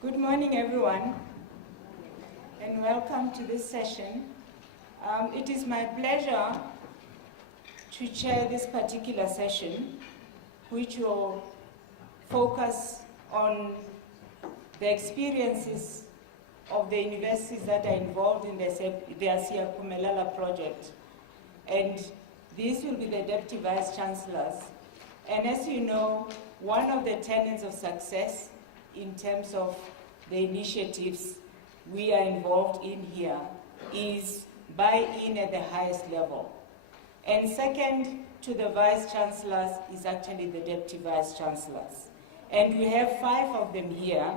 Good morning, everyone, and welcome to this session. It is my pleasure to chair this particular session, which will focus on the experiences of the universities that are involved in their Siyaphumelela project. And these will be the Deputy Vice Chancellors. And as you know, one of the tenets of success in terms of the initiatives we are involved in here is buy-in at the highest level. And second to the Vice Chancellors is actually the Deputy Vice Chancellors. And we have 5 of them here,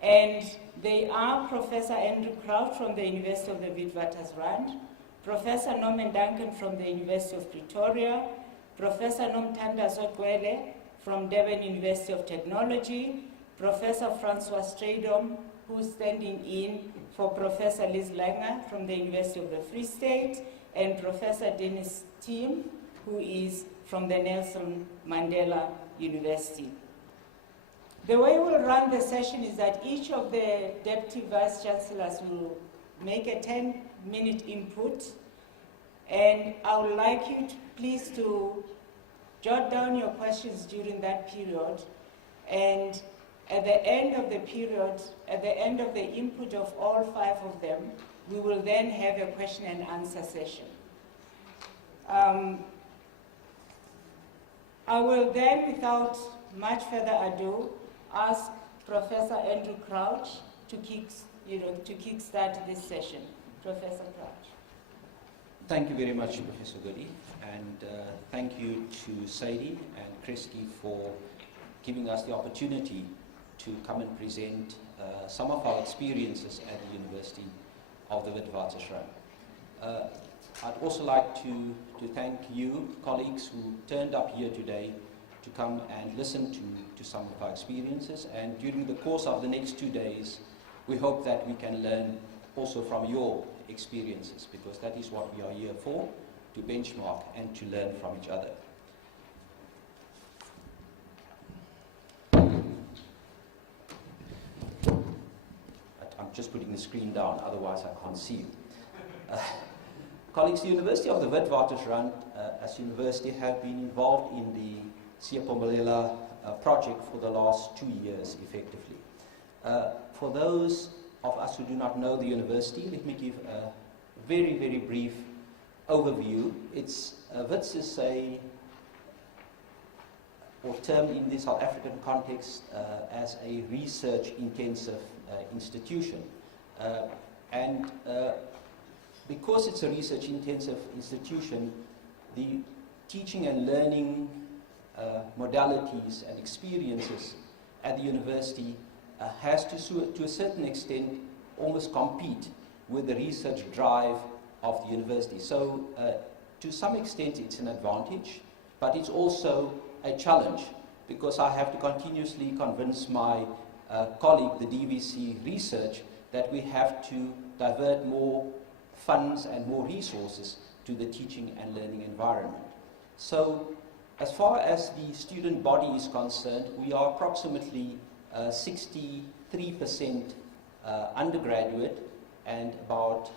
and they are Professor Andrew Crouch from the University of the Witwatersrand, Professor Norman Duncan from the University of Pretoria, Professor Nomtanda Zotwele from Durban University of Technology, Professor Francois Stradom, who's standing in for Professor Liz Langer from the University of the Free State, and Professor Dennis Thiem, who is from the Nelson Mandela University. The way we'll run the session is that each of the Deputy Vice Chancellors will make a 10-minute input, and I would like you to please to jot down your questions during that period, and at the end of the period, at the end of the input of all 5 of them, we will then have a question and answer session. I will then, without much further ado, ask Professor Andrew Crouch to kickstart this session. Professor Crouch. Thank you very much, Professor Goody, and thank you to Sadie and Kreski for giving us the opportunity to come and present some of our experiences at the University of the Witwatersrand. I'd also like to thank you, colleagues, who turned up here today to come and listen to some of our experiences. And during the course of the next 2 days, we hope that we can learn also from your experiences, because that is what we are here for, to benchmark and to learn from each other. I'm just putting the screen down, otherwise I can't see you. Colleagues, the University of the Witwatersrand, as a university, have been involved in the Siyaphumelela project for the last 2 years, effectively. For those of us who do not know the university, let me give a very, very brief overview. It's WITS is termed in the South African context as a research-intensive institution. Because it's a research-intensive institution, the teaching and learning modalities and experiences at the university has to a certain extent almost compete with the research drive of the university. So to some extent it's an advantage, but it's also a challenge, because I have to continuously convince my colleague, the DVC research, that we have to divert more funds and more resources to the teaching and learning environment. So as far as the student body is concerned, we are approximately 63% undergraduate and about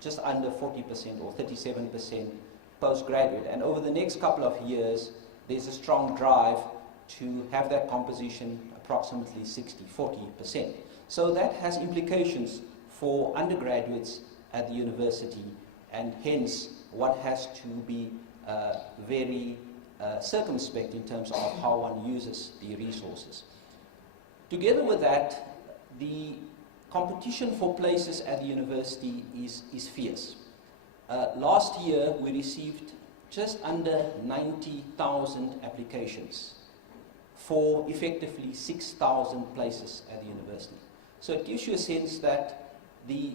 just under 40% or 37% postgraduate. And over the next couple of years, there's a strong drive to have that composition approximately 60-40%. So that has implications for undergraduates at the university, and hence one has to be very circumspect in terms of how one uses the resources. Together with that, the competition for places at the university is fierce. Last year we received just under 90,000 applications for effectively 6,000 places at the university. So it gives you a sense that the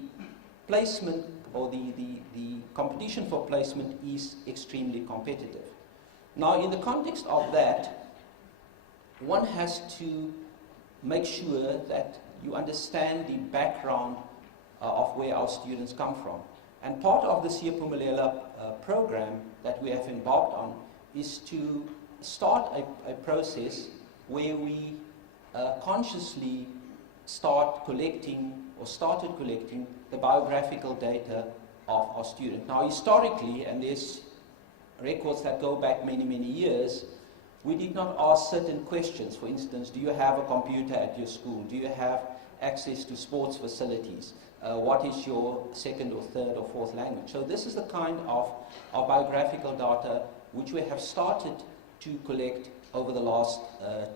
placement or the competition for placement is extremely competitive. Now, in the context of that, one has to make sure that you understand the background of where our students come from. And part of the Siyaphumelela program that we have embarked on is to start a process where we consciously start collecting or started collecting the biographical data of our students. Now historically, and there's records that go back many, many years, we did not ask certain questions. For instance, do you have a computer at your school? Do you have access to sports facilities? What is your second or third or fourth language? So this is the kind of biographical data which we have started to collect over the last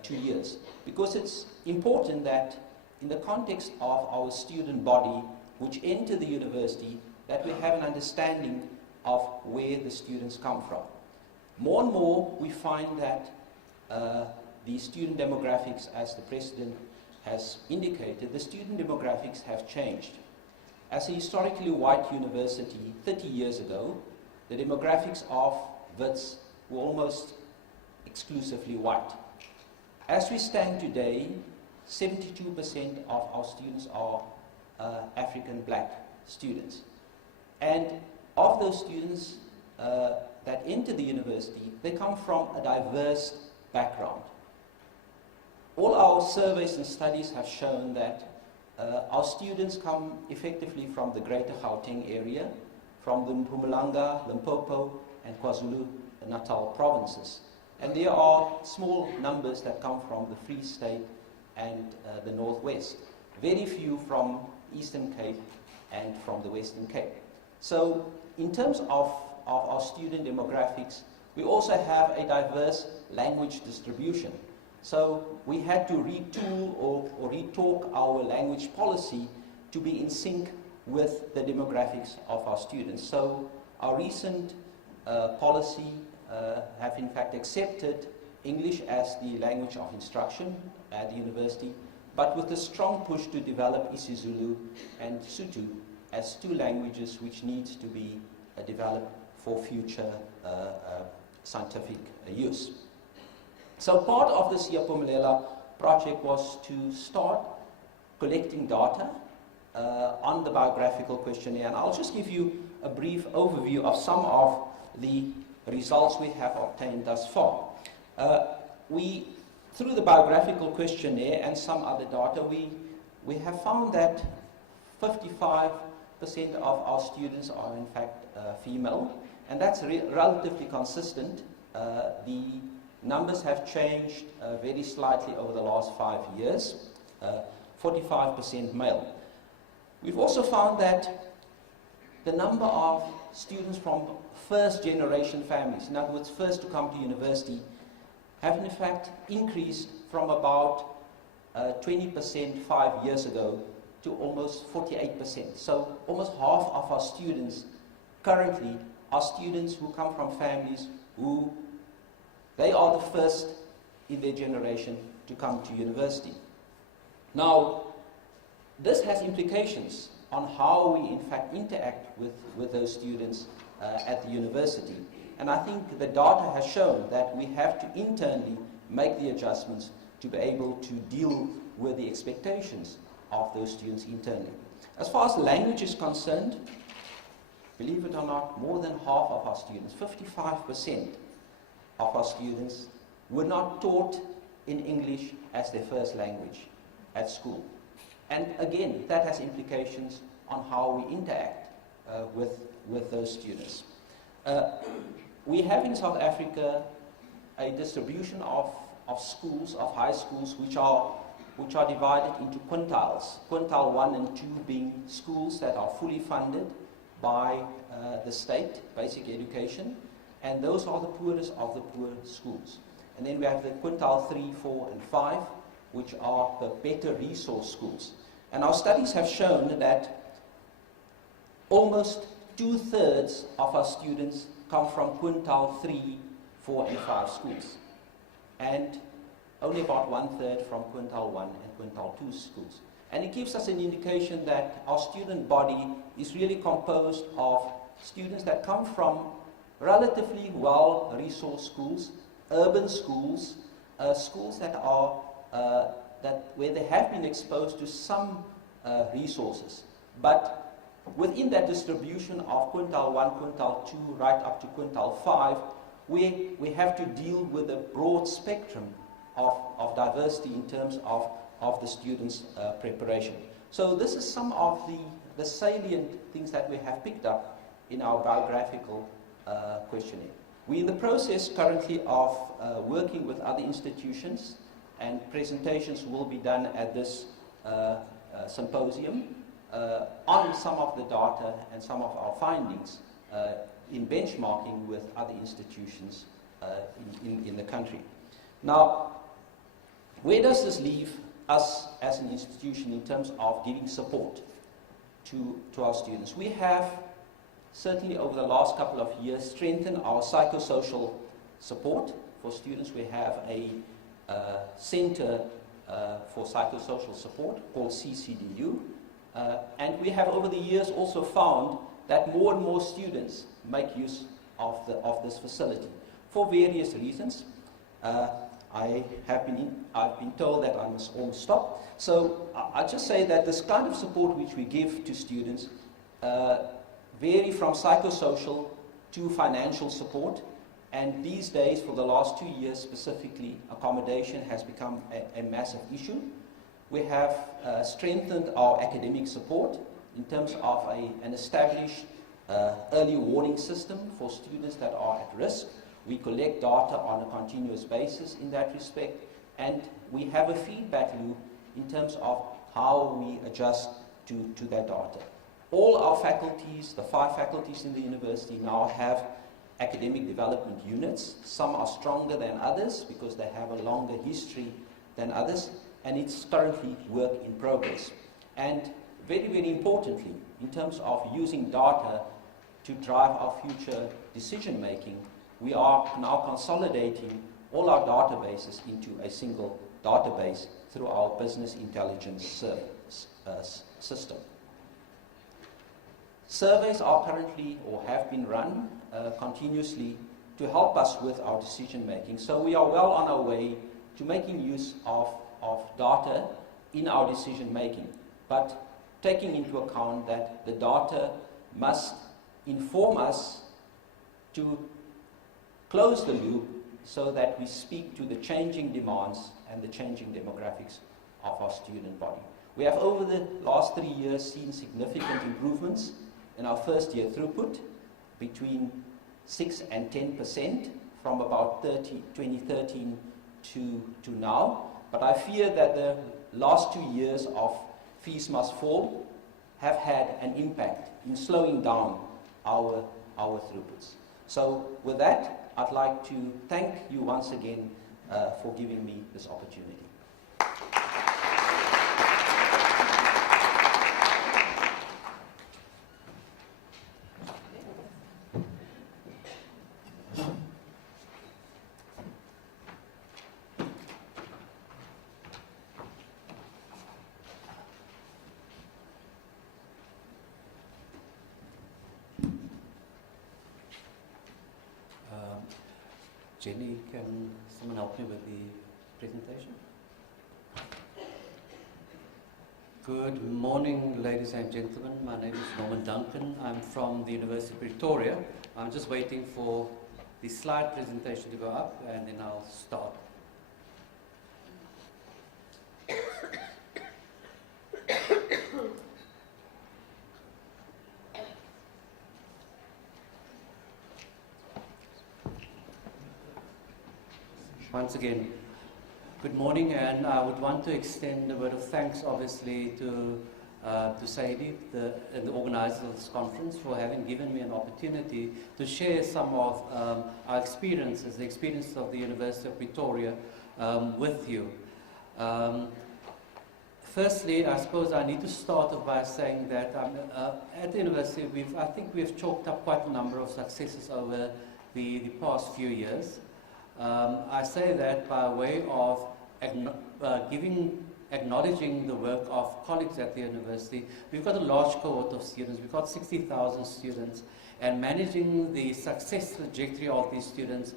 2 years. Because it's important that in the context of our student body which enter the university, that we have an understanding of where the students come from. More and more we find that the student demographics, as the President has indicated, the student demographics have changed. As a historically white university 30 years ago, the demographics of Wits were almost exclusively white. As we stand today, 72% of our students are African black students. And of those students that enter the university, they come from a diverse background. All our surveys and studies have shown that our students come effectively from the Greater Gauteng area, from the Mpumalanga, Limpopo, and KwaZulu-Natal provinces. And there are small numbers that come from the Free State and the Northwest. Very few from Eastern Cape and from the Western Cape. So in terms of our student demographics, we also have a diverse language distribution. So we had to retool or retalk our language policy to be in sync with the demographics of our students. So our recent policy have in fact accepted English as the language of instruction at the university, but with a strong push to develop isiZulu and Sotho as two languages which needs to be developed for future scientific use. So part of the Siyaphumelela project was to start collecting data on the biographical questionnaire, and I'll just give you a brief overview of some of the results we have obtained thus far. Through the biographical questionnaire and some other data, we have found that 55% of our students are in fact female, and that's relatively consistent. The numbers have changed very slightly over the last 5 years, 45% male. We've also found that the number of students from first generation families, in other words, first to come to university, have in fact increased from about 20% 5 years ago to almost 48%. So almost half of our students currently are students who come from families who they are the first in their generation to come to university. Now, this has implications on how we in fact interact with those students at the university. And I think the data has shown that we have to internally make the adjustments to be able to deal with the expectations of those students internally. As far as language is concerned, believe it or not, more than half of our students, 55% of our students, were not taught in English as their first language at school. And again, that has implications on how we interact with those students. We have in South Africa a distribution of schools, of high schools, which are divided into quintiles. Quintile 1 and 2 being schools that are fully funded by the state, basic education, and those are the poorest of the poor schools. And then we have the quintile 3, 4, and 5, which are the better resource schools. And our studies have shown that almost 2/3 of our students come from quintile 3, 4, and 5 schools, and only about 1/3 from quintile 1 and quintile 2 schools. And it gives us an indication that our student body is really composed of students that come from relatively well-resourced schools, urban schools, schools that are where they have been exposed to some resources. But within that distribution of quintile 1, quintile 2, right up to quintile 5, we have to deal with a broad spectrum of diversity in terms of of the students' preparation. So this is some of the salient things that we have picked up in our biographical questionnaire. We're in the process currently of working with other institutions, and presentations will be done at this symposium on some of the data and some of our findings in benchmarking with other institutions in the country. Now, where does this leave us as an institution in terms of giving support to our students? We have certainly over the last couple of years strengthened our psychosocial support for students. We have a center for psychosocial support called CCDU, and we have over the years also found that more and more students make use of this facility for various reasons. I've been told that I must almost stop. So I just say that this kind of support which we give to students vary from psychosocial to financial support. And these days, for the last 2 years specifically, accommodation has become a massive issue. We have strengthened our academic support in terms of an established early warning system for students that are at risk. We collect data on a continuous basis in that respect, and we have a feedback loop in terms of how we adjust to that data. All our faculties, the 5 faculties in the university, now have academic development units. Some are stronger than others because they have a longer history than others, and it's currently work in progress. And very, very importantly, in terms of using data to drive our future decision making, we are now consolidating all our databases into a single database through our business intelligence system. Surveys are currently or have been run continuously to help us with our decision making. So we are well on our way to making use of data in our decision making, but taking into account that the data must inform us to close the loop so that we speak to the changing demands and the changing demographics of our student body. We have over the last 3 years seen significant improvements in our first year throughput, between 6 and 10% from about 2013 to now. But I fear that the last 2 years of fees must fall have had an impact in slowing down our throughputs. So with that, I'd like to thank you once again for giving me this opportunity. Jenny, can someone help me with the presentation? Good morning, ladies and gentlemen. My name is Norman Duncan. I'm from the University of Pretoria. I'm just waiting for the slide presentation to go up, and then I'll start. Once again, good morning, and I would want to extend a word of thanks, obviously, to Saidi, the organizers of this conference, for having given me an opportunity to share some of our experiences, the experiences of the University of Pretoria with you. Firstly, I suppose I need to start off by saying that at the university, I think we've chalked up quite a number of successes over the past few years. I say that by way of acknowledging the work of colleagues at the university. We've got a large cohort of students. We've got 60,000 students, and managing the success trajectory of these students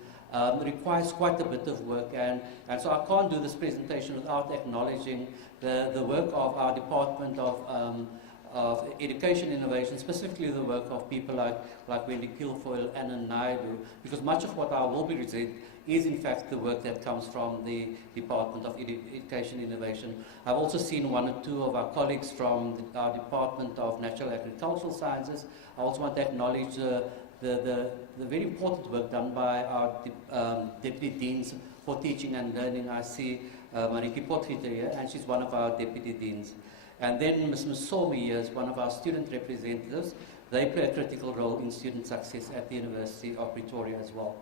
requires quite a bit of work, and so I can't do this presentation without acknowledging the work of our Department of education innovation, specifically the work of people like Wendy Kilfoyle and Anna Naidu, because much of what I will be presenting is in fact the work that comes from the Department of Education Innovation. I've also seen one or two of our colleagues from our Department of Natural Agricultural Sciences. I also want to acknowledge the very important work done by our Deputy Deans for Teaching and Learning. I see Mariki Potgieter here, and she's one of our Deputy Deans. And then Ms. Msomi here is one of our student representatives. They play a critical role in student success at the University of Pretoria as well.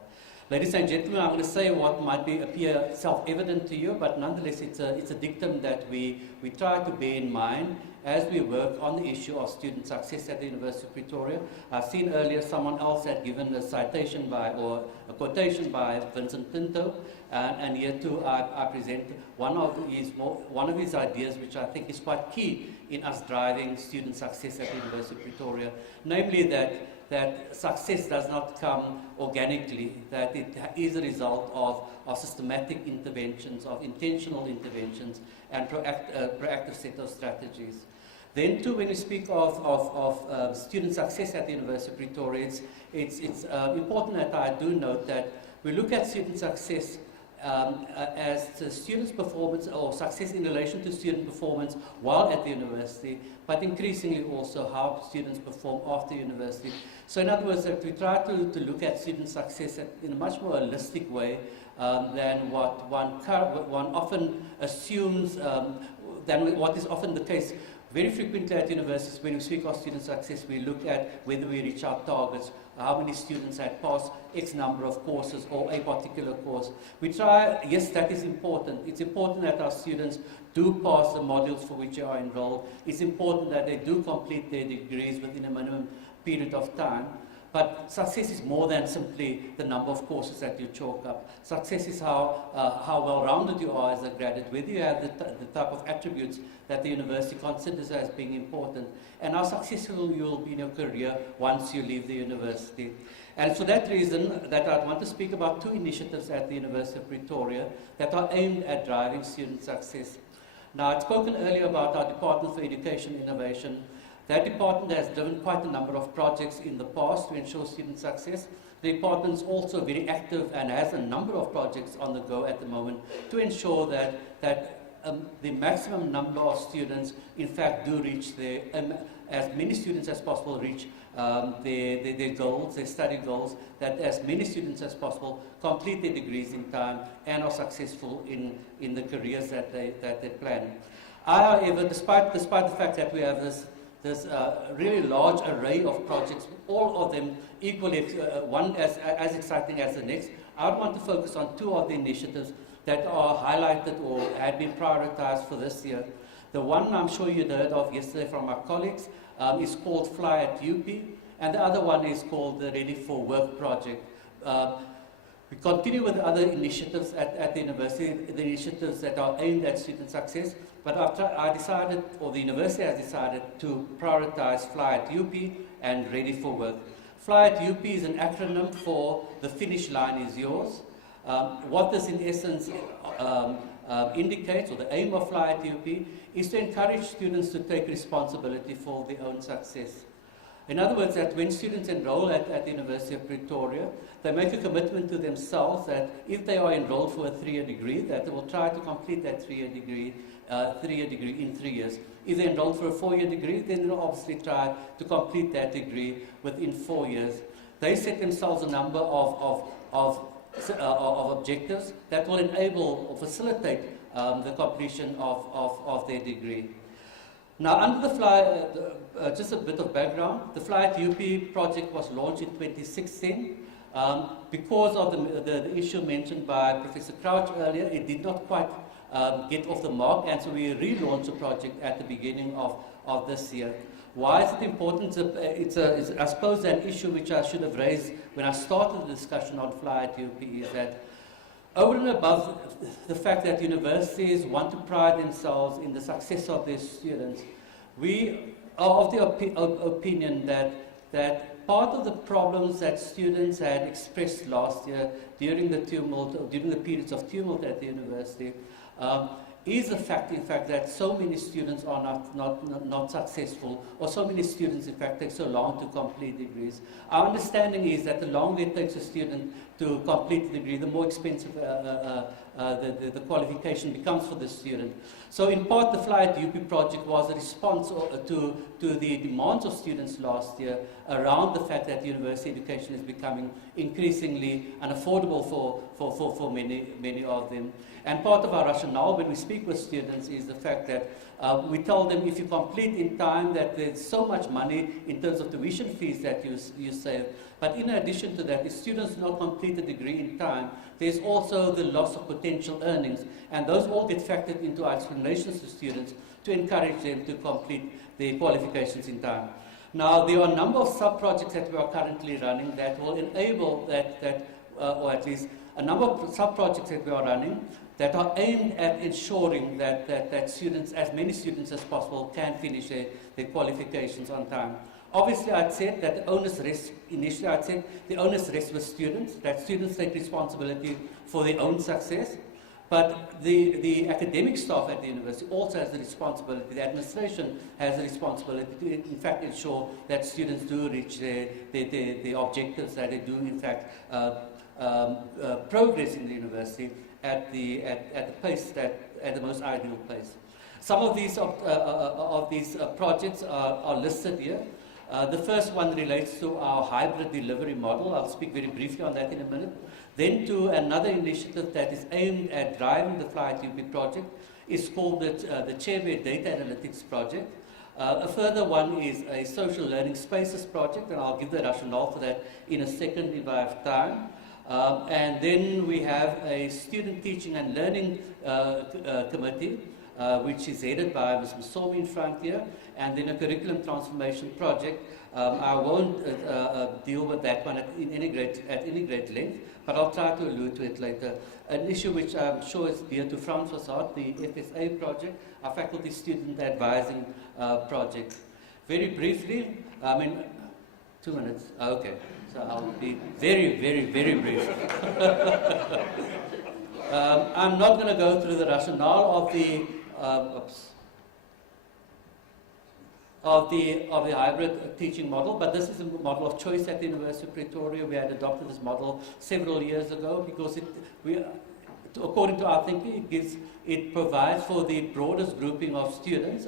Ladies and gentlemen, I'm going to say what might appear self-evident to you, but nonetheless it's a dictum that we try to bear in mind as we work on the issue of student success at the University of Pretoria. I've seen earlier someone else had given a citation or a quotation by Vincent Pinto, and here too I present one of his ideas, which I think is quite key in us driving student success at the University of Pretoria, namely that success does not come organically, that it is a result of systematic interventions, of intentional interventions, and proactive set of strategies. Then too, when we speak of student success at the University of Pretoria, it's important that I do note that we look at student success as the students' performance or success in relation to student performance while at the university, but increasingly also how students perform after university. So in other words, that we try to look at student success in a much more holistic way than what one often assumes, than what is often the case. Very frequently at universities, when we speak of student success, we look at whether we reach our targets, how many students had passed X number of courses or a particular course. We try, yes, that is important. It's important that our students do pass the modules for which they are enrolled. It's important that they do complete their degrees within a minimum period of time. But success is more than simply the number of courses that you chalk up. Success is how well-rounded you are as a graduate, whether you have the type of attributes that the university considers as being important, and how successful you will be in your career once you leave the university. And for that reason, that I want to speak about two initiatives at the University of Pretoria that are aimed at driving student success. Now, I'd spoken earlier about our Department for Education Innovation. That department has driven quite a number of projects in the past to ensure student success. The department is also very active and has a number of projects on the go at the moment to ensure that the maximum number of students, in fact, do reach their, as many students as possible reach their goals, their study goals, that as many students as possible complete their degrees in time and are successful in the careers that they plan. However, despite the fact that we have this really large array of projects, all of them equally, one as exciting as the next, I would want to focus on two of the initiatives that are highlighted or had been prioritized for this year. The one I'm sure you'd heard of yesterday from our colleagues is called Fly at UP, and the other one is called the Ready for Work project. We continue with the other initiatives at the university, the initiatives that are aimed at student success, but I decided, or the university has decided, to prioritize Fly at UP and Ready for Work. Fly at UP is an acronym for The Finish Line is Yours. What this in essence indicates, or the aim of Fly at UP, is to encourage students to take responsibility for their own success. In other words, that when students enroll at the University of Pretoria, they make a commitment to themselves that if they are enrolled for a 3-year degree, that they will try to complete that 3-year degree in 3 years. If they're enrolled for a 4-year degree, then they'll obviously try to complete that degree within 4 years. They set themselves a number of objectives that will enable or facilitate the completion of their degree. Now, under the Fly, just a bit of background, the Fly at UP project was launched in 2016. Because of the issue mentioned by Professor Crouch earlier, it did not quite get off the mark, and so we relaunched the project at the beginning of this year. Why is it important? It's I suppose an issue which I should have raised when I started the discussion on Fly at UP is that over and above the fact that universities want to pride themselves in the success of their students, we are of the opinion that part of the problems that students had expressed last year during the periods of tumult at the university, is the fact, in fact, that so many students are not successful, or so many students, in fact, take so long to complete degrees. Our understanding is that the longer it takes a student to complete the degree, the more expensive the qualification becomes for the student. So in part, the Fly at UP project was a response to the demands of students last year around the fact that university education is becoming increasingly unaffordable for many of them. And part of our rationale when we speak with students is the fact that we tell them if you complete in time that there's so much money in terms of tuition fees that you save. But in addition to that, if students do not complete the degree in time, there's also the loss of potential earnings. And those all get factored into our explanations to students to encourage them to complete their qualifications in time. Now, there are a number of sub-projects that we are currently running that will enable or at least a number of sub-projects that we are running that are aimed at ensuring that students, as many students as possible, can finish their qualifications on time. Obviously, I'd said that the onus rests, initially I'd said the onus rests with students, that students take responsibility for their own success, but the academic staff at the university also has the responsibility, the administration has the responsibility to, in fact, ensure that students do reach their objectives, that they do, in fact, progress in the university at the pace at the most ideal pace. Some of these projects are listed here. The first one relates to our hybrid delivery model. I'll speak very briefly on that in a minute. Then to another initiative that is aimed at driving the Fly at UP project is called the Chairware Data Analytics project. A further one is a social learning spaces project, and I'll give the rationale for that in a second if I have time. And then we have a student teaching and learning committee, which is headed by Ms. Msomi in front here, and then a curriculum transformation project. I won't deal with that one at any great length, but I'll try to allude to it later. An issue which I'm sure is dear to Francois' heart, the FSA project, our faculty student advising project. Very briefly, 2 minutes, okay. So I'll be very, very, very brief. I'm not going to go through the rationale of the hybrid teaching model, but this is a model of choice at the University of Pretoria. We had adopted this model several years ago because according to our thinking, it provides for the broadest grouping of students.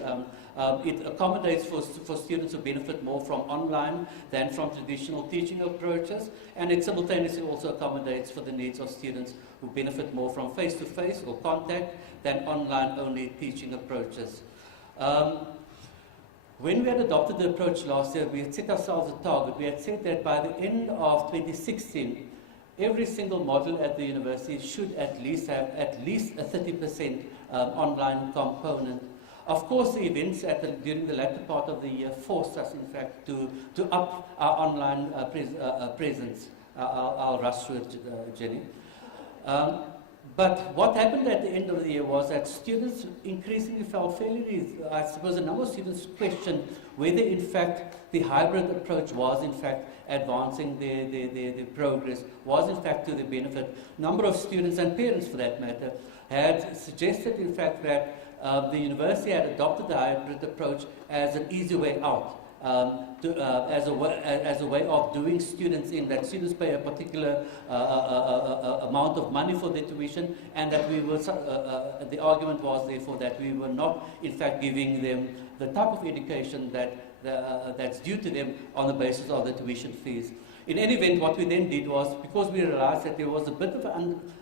It accommodates for students who benefit more from online than from traditional teaching approaches, and it simultaneously also accommodates for the needs of students who benefit more from face-to-face or contact than online-only teaching approaches. When we had adopted the approach last year, we had set ourselves a target. We had said that by the end of 2016, every single module at the university should at least have at least a 30% online component. Of course, the events during the latter part of the year forced us, in fact, to up our online presence. I'll rush through it, Jenny. But what happened at the end of the year was that students increasingly felt I suppose a number of students questioned whether, in fact, the hybrid approach was, in fact, advancing their progress, was, in fact, to the benefit. A number of students and parents, for that matter, had suggested, in fact, that the university had adopted the hybrid approach as an easy way out, as a way of doing students in, that students pay a particular amount of money for their tuition, and that we were, the argument was therefore that we were not, in fact, giving them the type of education that's due to them on the basis of the tuition fees. In any event, what we then did was, because we realized that there was a bit of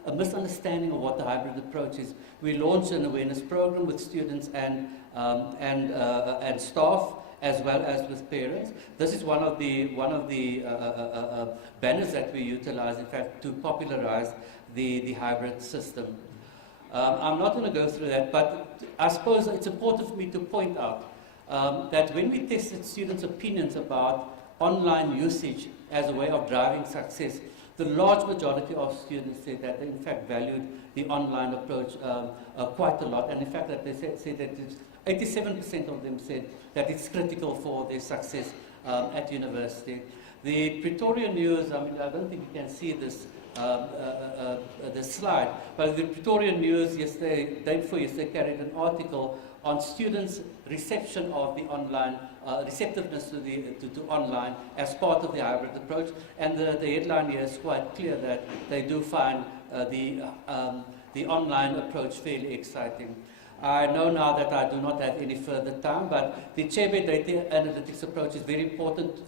a misunderstanding of what the hybrid approach is, we launched an awareness program with students and staff, as well as with parents. This is one of the banners that we utilize, in fact, to popularize the hybrid system. I'm not going to go through that, but I suppose it's important for me to point out that when we tested students' opinions about online usage as a way of driving success, the large majority of students said that they in fact valued the online approach quite a lot, and in fact that they said that 87% of them said that it's critical for their success at university. The Pretoria News, I don't think you can see this, the slide. But the Pretoria News yesterday, day before yesterday, carried an article on students' reception of the online, receptiveness to online as part of the hybrid approach. And the headline here is quite clear that they do find the online approach fairly exciting. I know now that I do not have any further time, but the chair-based data analytics approach is very important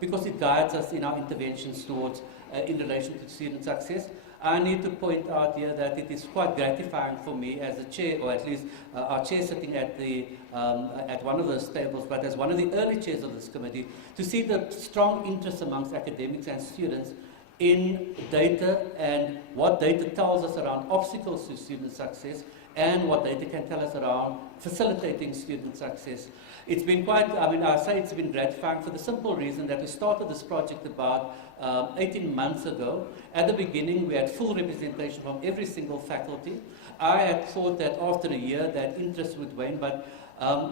because it guides us in our interventions towards in relation to student success. I need to point out here that it is quite gratifying for me as a chair, or at least our chair sitting at one of those tables, but as one of the early chairs of this committee, to see the strong interest amongst academics and students in data and what data tells us around obstacles to student success and what data can tell us around facilitating student success. It's been quite, I say it's been gratifying for the simple reason that we started this project about 18 months ago. At the beginning, we had full representation from every single faculty. I had thought that after a year that interest would wane, but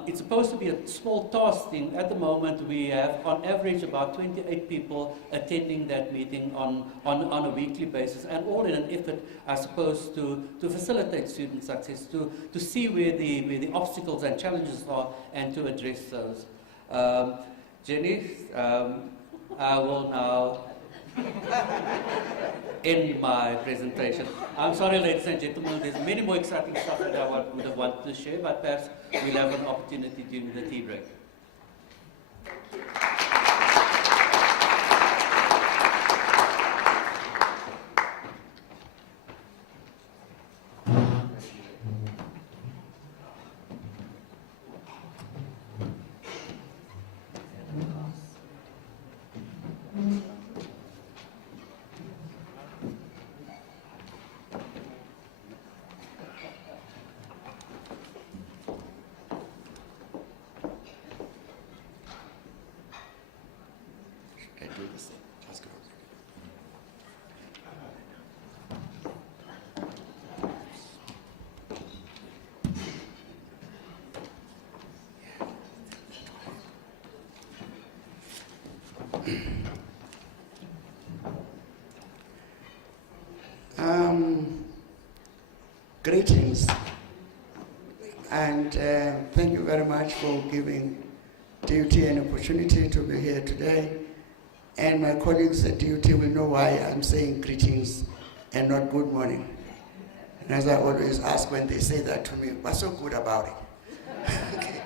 it's supposed to be a small task thing. At the moment, we have on average about 28 people attending that meeting on a weekly basis, and all in an effort, I suppose, to facilitate student success, to see where the obstacles and challenges are, and to address those. Jenny, I will now end my presentation. I'm sorry, ladies and gentlemen, there's many more exciting stuff that I would have wanted to share, but perhaps we'll have an opportunity during the tea break. Greetings, and thank you very much for giving DUT an opportunity to be here today. And my colleagues at DUT will know why I'm saying greetings and not good morning. And as I always ask when they say that to me, what's so good about it? Okay.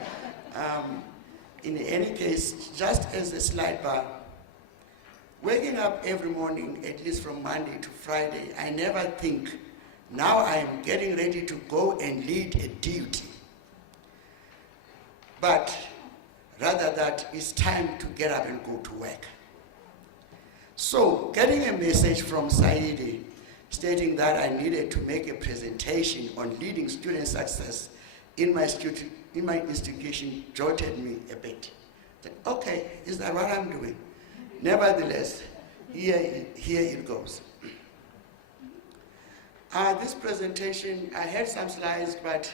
In any case, just as a slide bar, waking up every morning, at least from Monday to Friday, I never think, now I am getting ready to go and lead a duty. But rather that it's time to get up and go to work. So getting a message from Saidi stating that I needed to make a presentation on leading student success in my institution jolted me a bit. Okay, is that what I'm doing? Nevertheless, here it goes. This presentation, I had some slides, but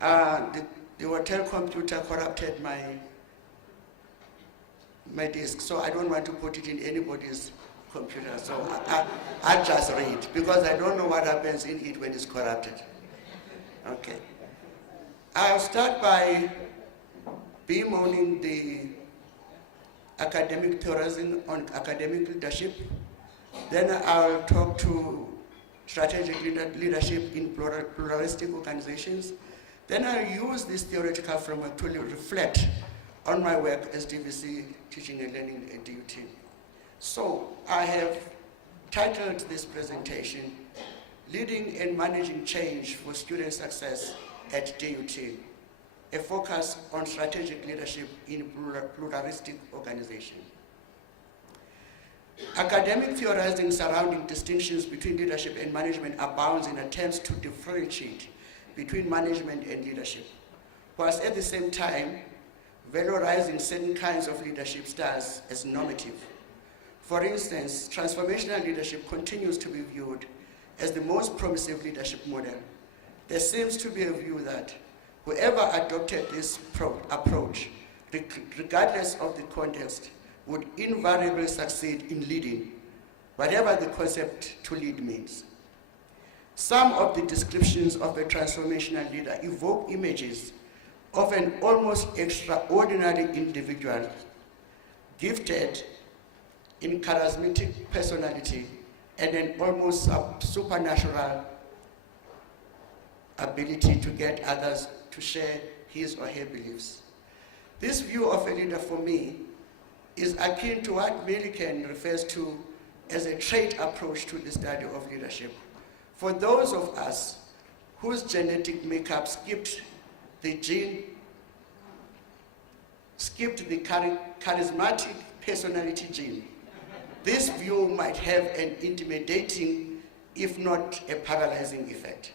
the hotel computer corrupted my disk, so I don't want to put it in anybody's computer. So I'll just read, because I don't know what happens in it when it's corrupted. Okay. I'll start by bemoaning the academic tourism on academic leadership. Then I'll talk to strategic leadership in pluralistic organizations. Then I'll use this theoretical framework to reflect on my work as DVC, teaching and learning at DUT. So I have titled this presentation, Leading and Managing Change for Student Success at DUT, a focus on strategic leadership in pluralistic organization. Academic theorizing surrounding distinctions between leadership and management abounds in attempts to differentiate between management and leadership, whilst at the same time valorizing certain kinds of leadership styles as normative. For instance, transformational leadership continues to be viewed as the most promising leadership model. There seems to be a view that whoever adopted this approach, regardless of the context, would invariably succeed in leading, whatever the concept to lead means. Some of the descriptions of a transformational leader evoke images of an almost extraordinary individual, gifted in charismatic personality and an almost supernatural ability to get others to share his or her beliefs. This view of a leader for me is akin to what Millikan refers to as a trait approach to the study of leadership. For those of us whose genetic makeup skipped the charismatic personality gene, this view might have an intimidating, if not a paralyzing effect.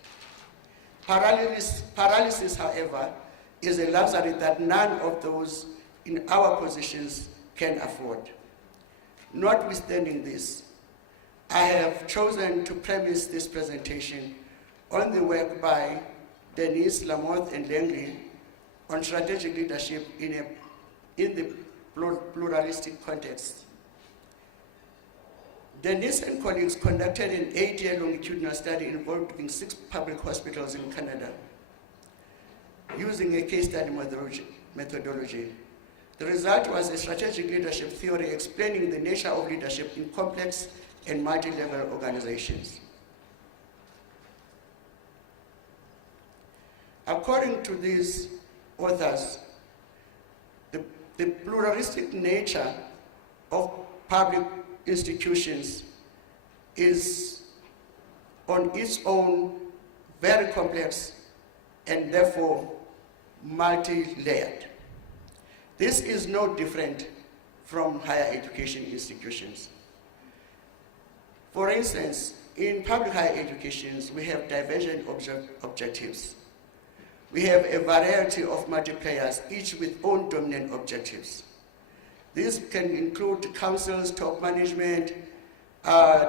Paralysis, however, is a luxury that none of those in our positions can afford. Notwithstanding this, I have chosen to premise this presentation on the work by Denise, Lamotte, and Langley on strategic leadership in the pluralistic context. Denise and colleagues conducted an 8-year longitudinal study involving 6 public hospitals in Canada using a case study methodology. The result was a strategic leadership theory explaining the nature of leadership in complex and multi-level organizations. According to these authors, the pluralistic nature of public institutions is on its own very complex and therefore multi-layered. This is no different from higher education institutions. For instance, in public higher educations, we have divergent objectives. We have a variety of multipliers, each with own dominant objectives. These can include councils, top management,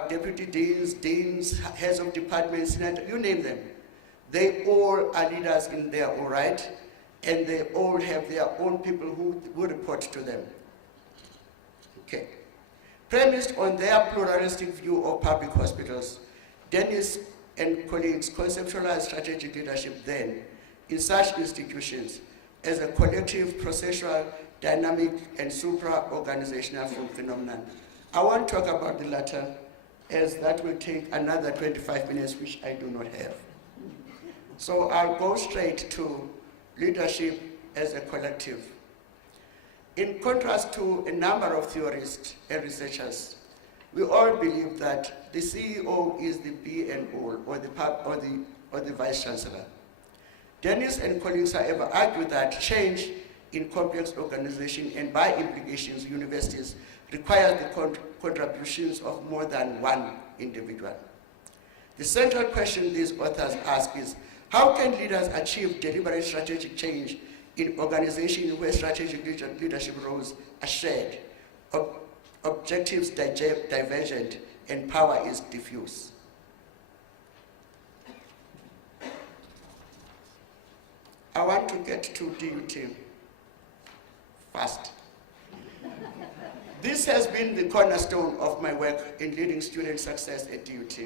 deputy deans, heads of departments, you name them. They all are leaders in their own right, and they all have their own people who report to them. Okay. Premised on their pluralistic view of public hospitals, Dennis and colleagues conceptualized strategic leadership then in such institutions as a collective, processual, dynamic, and supra-organizational phenomenon. I want to talk about the latter, as that will take another 25 minutes, which I do not have. So I'll go straight to leadership as a collective. In contrast to a number of theorists and researchers, we all believe that the CEO is the be and all, or the vice chancellor. Dennis and colleagues, however, argue that change in complex organization and by implications universities requires the contributions of more than one individual. The central question these authors ask is, how can leaders achieve deliberate strategic change in organizations where strategic leadership roles are shared, objectives divergent, and power is diffuse? I want to get to DUT fast. This has been the cornerstone of my work in leading student success at DUT.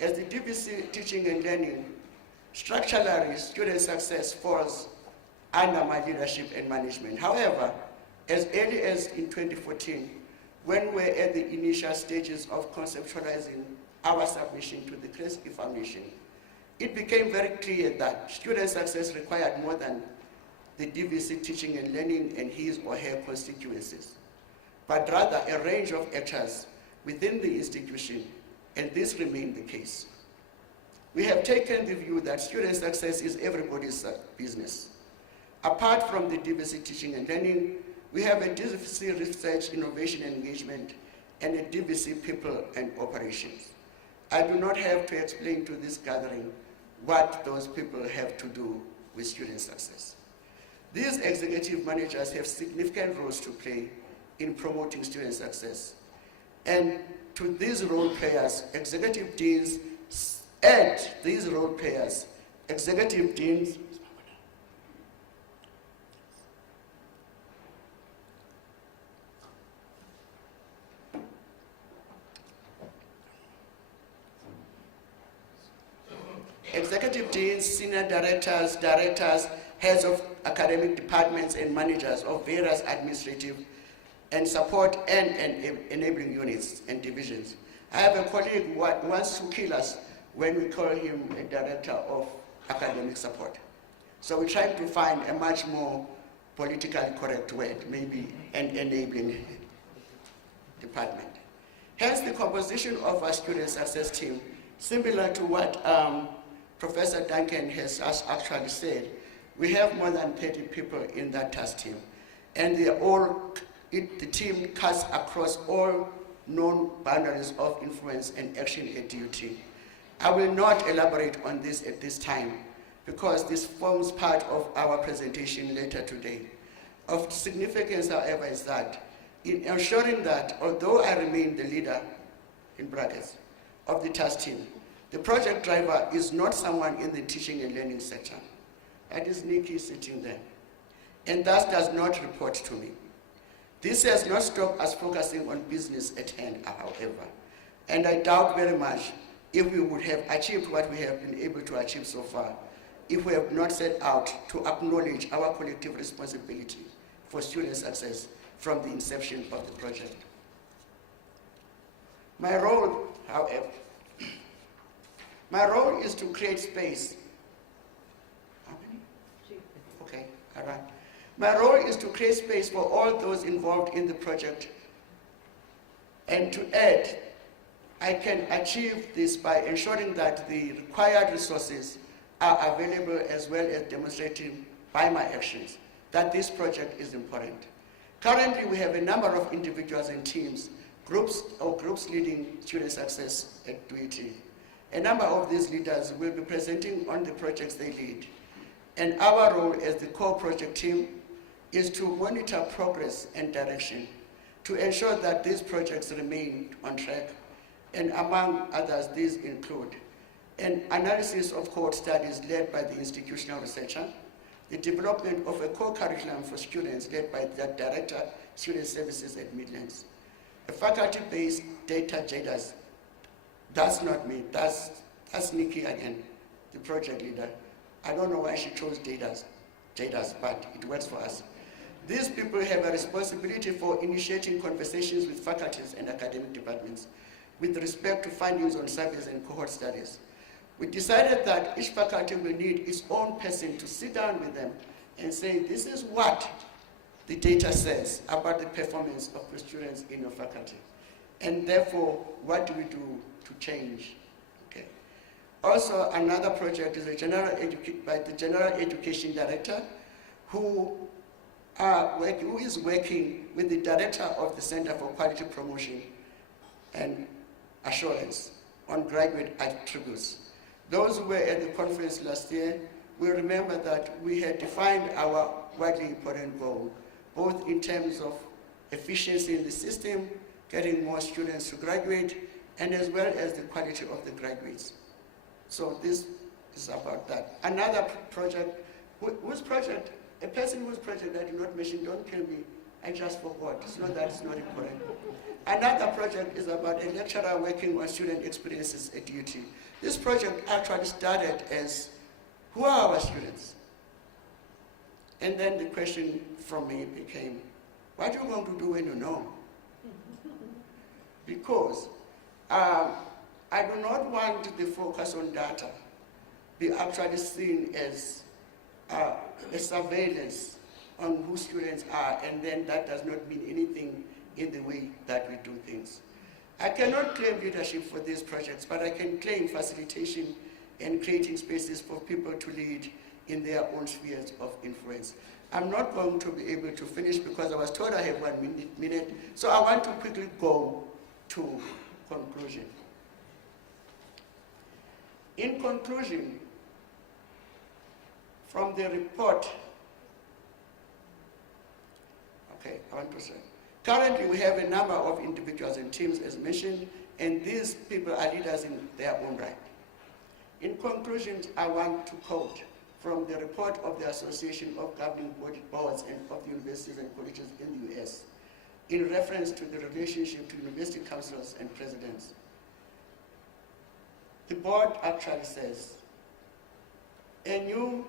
As the DVC teaching and learning, structurally, student success falls under my leadership and management. However, as early as in 2014, when we're at the initial stages of conceptualizing our submission to the Kresge Foundation, it became very clear that student success required more than the DVC teaching and learning and his or her constituencies, but rather a range of actors within the institution, and this remained the case. We have taken the view that student success is everybody's business. Apart from the DVC teaching and learning, we have a DVC research, innovation, and engagement, and a DVC people and operations. I do not have to explain to this gathering what those people have to do with student success. These executive managers have significant roles to play in promoting student success. And to these role players, executive deans add these role players, executive deans executive deans, senior directors, heads of academic departments and managers of various administrative and support and enabling units and divisions. I have a colleague who wants to kill us when we call him a director of academic support. So we're trying to find a much more politically correct word, maybe an enabling department. Hence the composition of our student success team, similar to what Professor Duncan has actually said, we have more than 30 people in that task team. And they are all, the team cuts across all known boundaries of influence and action at DUT. I will not elaborate on this at this time because this forms part of our presentation later today. Of significance, however, is that in ensuring that although I remain the leader, in brackets, of the task team, the project driver is not someone in the teaching and learning sector. That is Nikki sitting there. And thus does not report to me. This has not stopped us focusing on business at hand, however. And I doubt very much if we would have achieved what we have been able to achieve so far, if we have not set out to acknowledge our collective responsibility for student success from the inception of the project. My role, however, my role is to create space. How many? Okay, all right. My role is to create space for all those involved in the project. And to add, I can achieve this by ensuring that the required resources are available as well as demonstrating by my actions that this project is important. Currently, we have a number of individuals and teams, groups leading student success at DUT. A number of these leaders will be presenting on the projects they lead. And our role as the core project team is to monitor progress and direction, to ensure that these projects remain on track. And among others, these include an analysis of cohort studies led by the institutional researcher, the development of a core curriculum for students led by the Director, Student Services at Midlands, a faculty-based data JADAS. That's not me, that's Nikki again, the project leader. I don't know why she chose JADAS, but it works for us. These people have a responsibility for initiating conversations with faculties and academic departments with respect to findings on surveys and cohort studies. We decided that each faculty will need its own person to sit down with them and say, this is what the data says about the performance of the students in your faculty. And therefore, what do we do to change? Okay. Also, another project is by the General Education Director, who is working with the Director of the Center for Quality Promotion and Assurance on graduate attributes. Those who were at the conference last year will remember that we had defined our widely important goal, both in terms of efficiency in the system, getting more students to graduate, and as well as the quality of the graduates. So this is about that. Another project, whose project? A person whose project I did not mention, don't kill me, I just forgot. It's not that it's not important. Another project is about a lecturer working on student experiences at DUT. This project actually started as, who are our students? And then the question from me became, what are you going to do when you know? Because I do not want the focus on data be actually seen as a surveillance on who students are, and then that does not mean anything in the way that we do things. I cannot claim leadership for these projects, but I can claim facilitation and creating spaces for people to lead in their own spheres of influence. I'm not going to be able to finish because I was told I have 1 minute, so I want to quickly go to conclusion. In conclusion, from the report, I want to say, currently we have a number of individuals and teams as mentioned, and these people are leaders in their own right. In conclusion, I want to quote from the report of the Association of Governing Boards and of Universities and Colleges in the US, in reference to the relationship to university councils and presidents. The board actually says, A new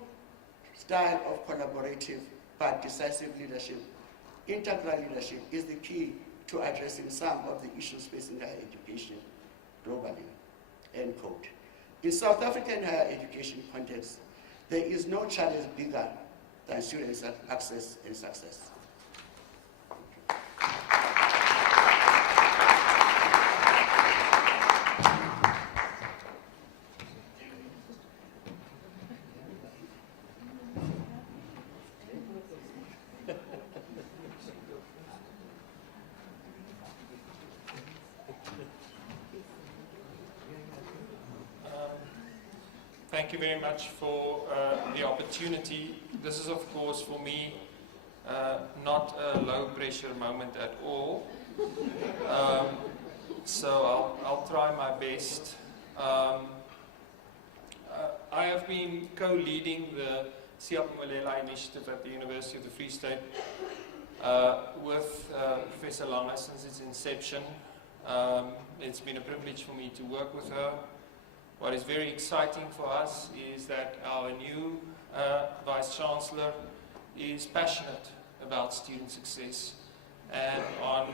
style of collaborative but decisive leadership, integral leadership, is the key to addressing some of the issues facing higher education globally, end quote. In South African higher education context, there is no challenge bigger than students' access and success. Thank you very much for the opportunity. This is, of course, for me, not a low-pressure moment at all. So I'll try my best. I have been co-leading the Siyaphumelela initiative at the University of the Free State with Professor Langa since its inception. It's been a privilege for me to work with her. What is very exciting for us is that our new Vice-Chancellor is passionate about student success. And on,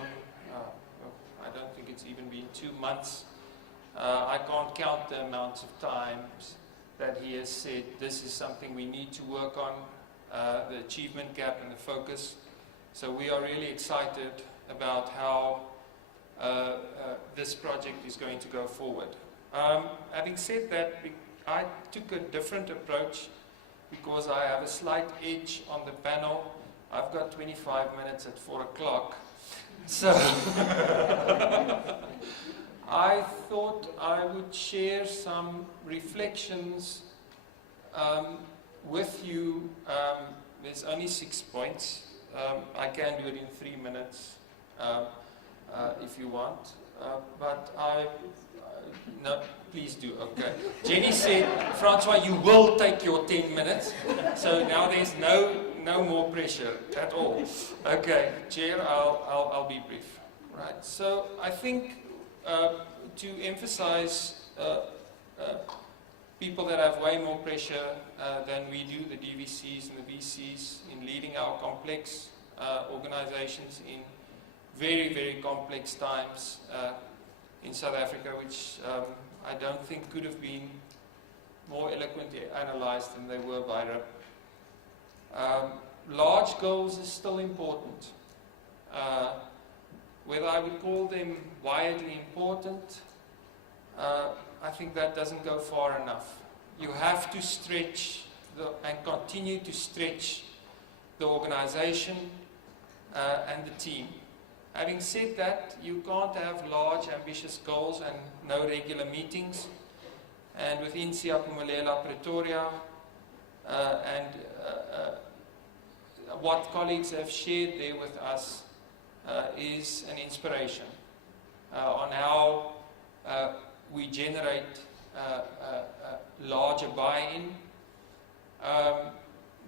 I don't think it's even been 2 months, I can't count the amounts of times that he has said this is something we need to work on, the achievement gap and the focus. So we are really excited about how this project is going to go forward. Having said that, I took a different approach because I have a slight edge on the panel. I've got 25 minutes at 4 o'clock. So I thought I would share some reflections with you. There's only 6 points. I can do it in 3 minutes if you want. But no, please do, okay. Jenny said, Francois, you will take your 10 minutes. So now there's no more pressure at all. Okay, Chair, I'll be brief. Right, so I think to emphasize people that have way more pressure than we do, the DVCs and the VCs, in leading our complex organizations in very, very complex times in South Africa, which I don't think could have been more eloquently analyzed than they were by RIP. Large goals is still important. Whether I would call them widely important, I think that doesn't go far enough. You have to stretch and continue to stretch the organization and the team. Having said that, you can't have large, ambitious goals and no regular meetings. And within Siyaphumelela, Pretoria, and what colleagues have shared there with us is an inspiration on how we generate larger buy-in.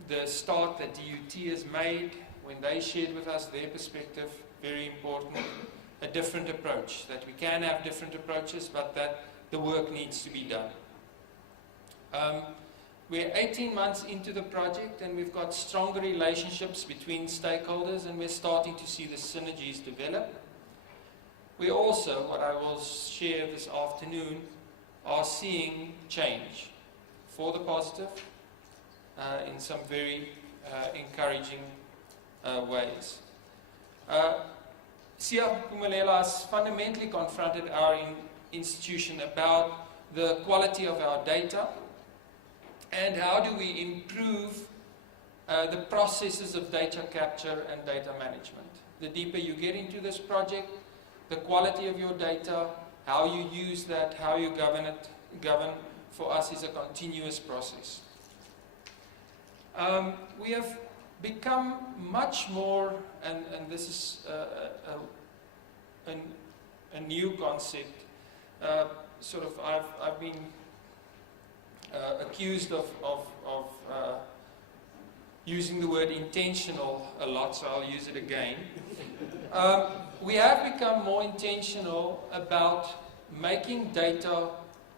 The start that DUT has made when they shared with us their perspective, very important, a different approach, that we can have different approaches, but that the work needs to be done. We're 18 months into the project and we've got stronger relationships between stakeholders and we're starting to see the synergies develop. We also, what I will share this afternoon, are seeing change for the positive in some very encouraging ways. Siyaphumelela has fundamentally confronted our institution about the quality of our data and how do we improve the processes of data capture and data management. The deeper you get into this project, the quality of your data, how you use that, how you govern, for us is a continuous process. We have become much more, and this is a new concept, sort of I've been accused of using the word intentional a lot, so I'll use it again. We have become more intentional about making data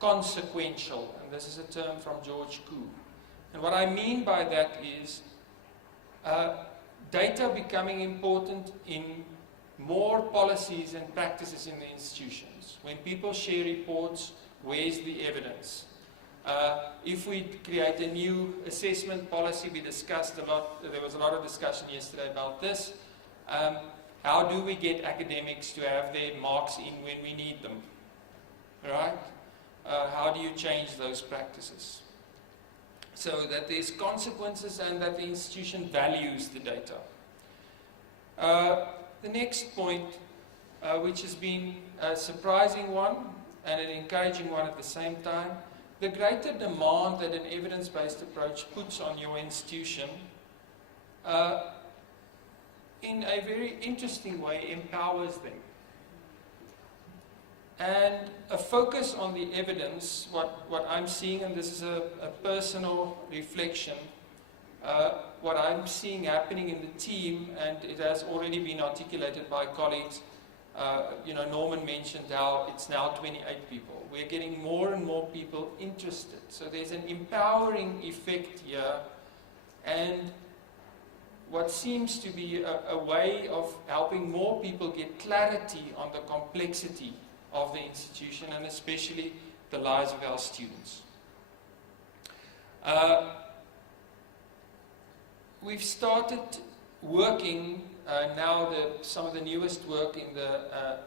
consequential, and this is a term from George Koo. And what I mean by that is data becoming important in more policies and practices in the institutions. When people share reports, where's the evidence? If we create a new assessment policy, we discussed a lot, there was a lot of discussion yesterday about this. How do we get academics to have their marks in when we need them? Right? How do you change those practices? So that there's consequences and that the institution values the data. The next point, which has been a surprising one and an encouraging one at the same time, the greater demand that an evidence-based approach puts on your institution, in a very interesting way, empowers them. And a focus on the evidence, what I'm seeing, and this is a personal reflection, what I'm seeing happening in the team, and it has already been articulated by colleagues. Norman mentioned how it's now 28 people. We're getting more and more people interested. So there's an empowering effect here, and what seems to be a way of helping more people get clarity on the complexity of the institution, and especially the lives of our students. We've started working now, some of the newest work in the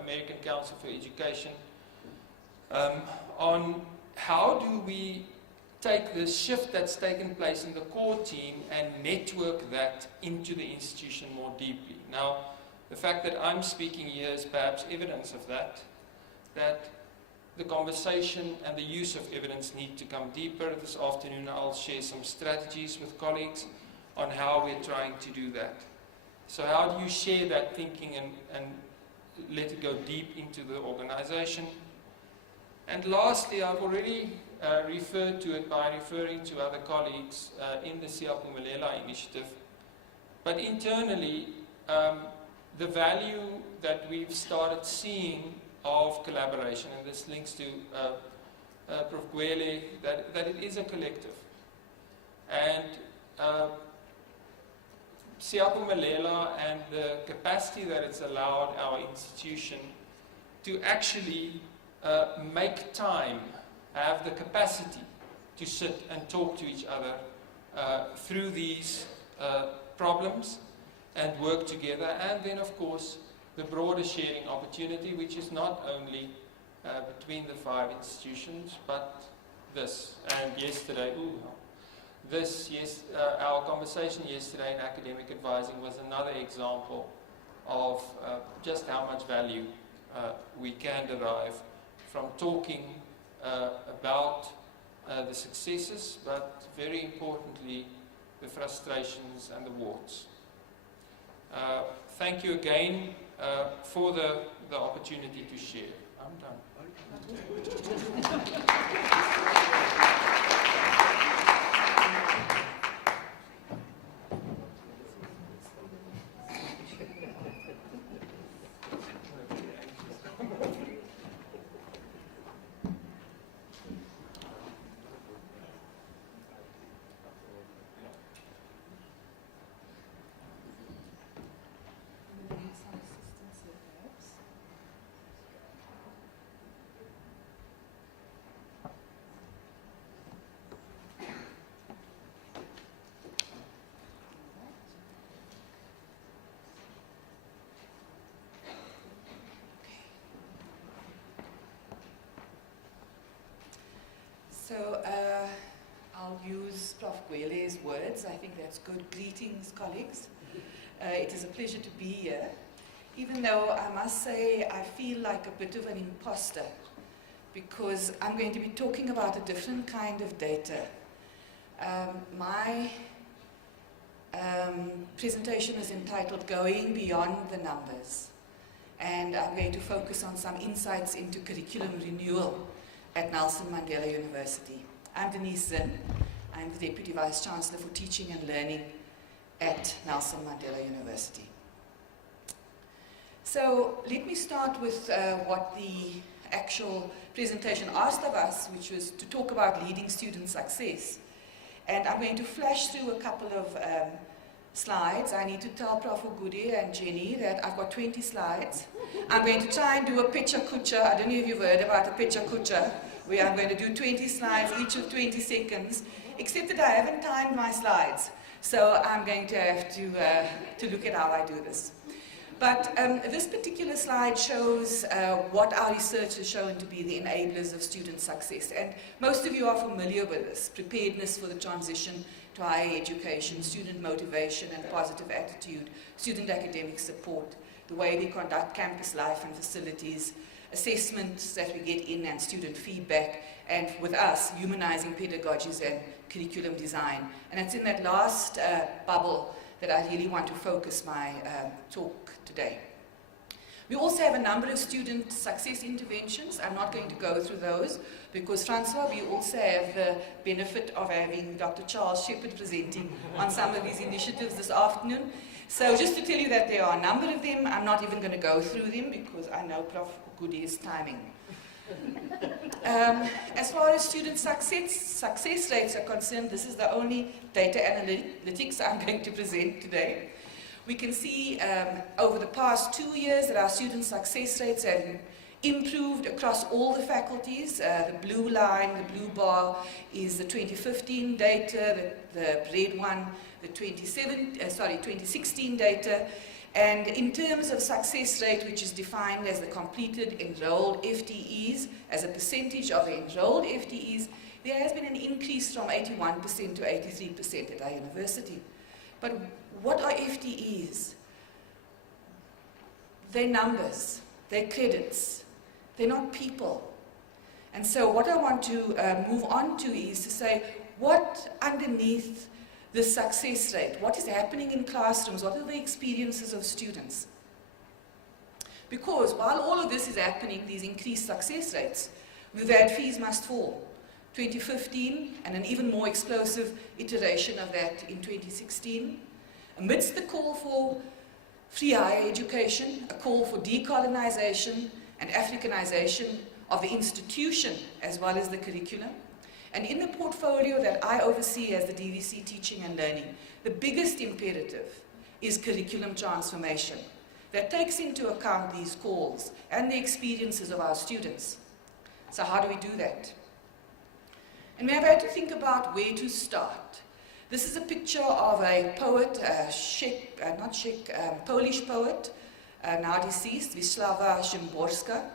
American Council for Education, on how do we take the shift that's taken place in the core team and network that into the institution more deeply. Now, the fact that I'm speaking here is perhaps evidence of that the conversation and the use of evidence need to come deeper. This afternoon I'll share some strategies with colleagues on how we're trying to do that. So how do you share that thinking and let it go deep into the organization? And lastly, I've already referred to it by referring to other colleagues in the Siyaphumelela initiative. But internally, the value that we've started seeing of collaboration, and this links to Prof. Gwele, that it is a collective. And Siyaphumelela and the capacity that it's allowed our institution to actually make time, have the capacity to sit and talk to each other through these problems and work together. And then, of course, the broader sharing opportunity, which is not only between the 5 institutions, but this. And yesterday, our conversation yesterday in academic advising was another example of just how much value we can derive from talking about the successes, but very importantly, the frustrations and the warts. Thank you again for the opportunity to share. I'm done. So I'll use Prof. Gwele's words. I think that's good. Greetings, colleagues. It is a pleasure to be here, even though I must say I feel like a bit of an imposter, because I'm going to be talking about a different kind of data. My presentation is entitled Going Beyond the Numbers, and I'm going to focus on some insights into curriculum renewal at Nelson Mandela University. I'm Denise Zinn. I'm the Deputy Vice Chancellor for Teaching and Learning at Nelson Mandela University. So let me start with what the actual presentation asked of us, which was to talk about leading student success. And I'm going to flash through a couple of slides. I need to tell Prof. Ogudi and Jenny that I've got 20 slides. I'm going to try and do a picture kucha. I don't know if you've heard about a picture kucha, where I'm going to do 20 slides, each of 20 seconds, except that I haven't timed my slides. So I'm going to have to look at how I do this. But this particular slide shows what our research has shown to be the enablers of student success. And most of you are familiar with this: preparedness for the transition to higher education, student motivation and positive attitude, student academic support, the way we conduct campus life and facilities, assessments that we get in and student feedback, and with us, humanizing pedagogies and curriculum design. And it's in that last bubble that I really want to focus my talk today. We also have a number of student success interventions. I'm not going to go through those because, Francois, we also have the benefit of having Dr. Charles Shepherd presenting on some of these initiatives this afternoon. So just to tell you that there are a number of them, I'm not even going to go through them because I know Prof. Ogudi is timing. As far as student success rates are concerned, this is the only data analytics I'm going to present today. We can see over the past 2 years that our student success rates have improved across all the faculties. The blue line, the blue bar, is the 2015 data, the red one, the 2016 data. And in terms of success rate, which is defined as the completed enrolled FTEs, as a percentage of the enrolled FTEs, there has been an increase from 81% to 83% at our university. But what are FTEs? They're numbers, they're credits, they're not people. And so what I want to move on to is to say, what underneath the success rate, what is happening in classrooms, what are the experiences of students? Because while all of this is happening, these increased success rates, we've had fees must fall. 2015, and an even more explosive iteration of that in 2016. Amidst the call for free higher education, a call for decolonization and Africanization of the institution as well as the curriculum. And in the portfolio that I oversee as the DVC Teaching and Learning, the biggest imperative is curriculum transformation that takes into account these calls and the experiences of our students. So how do we do that? And we have had to think about where to start. This is a picture of a poet, Polish poet, now deceased, Wisława Szymborska.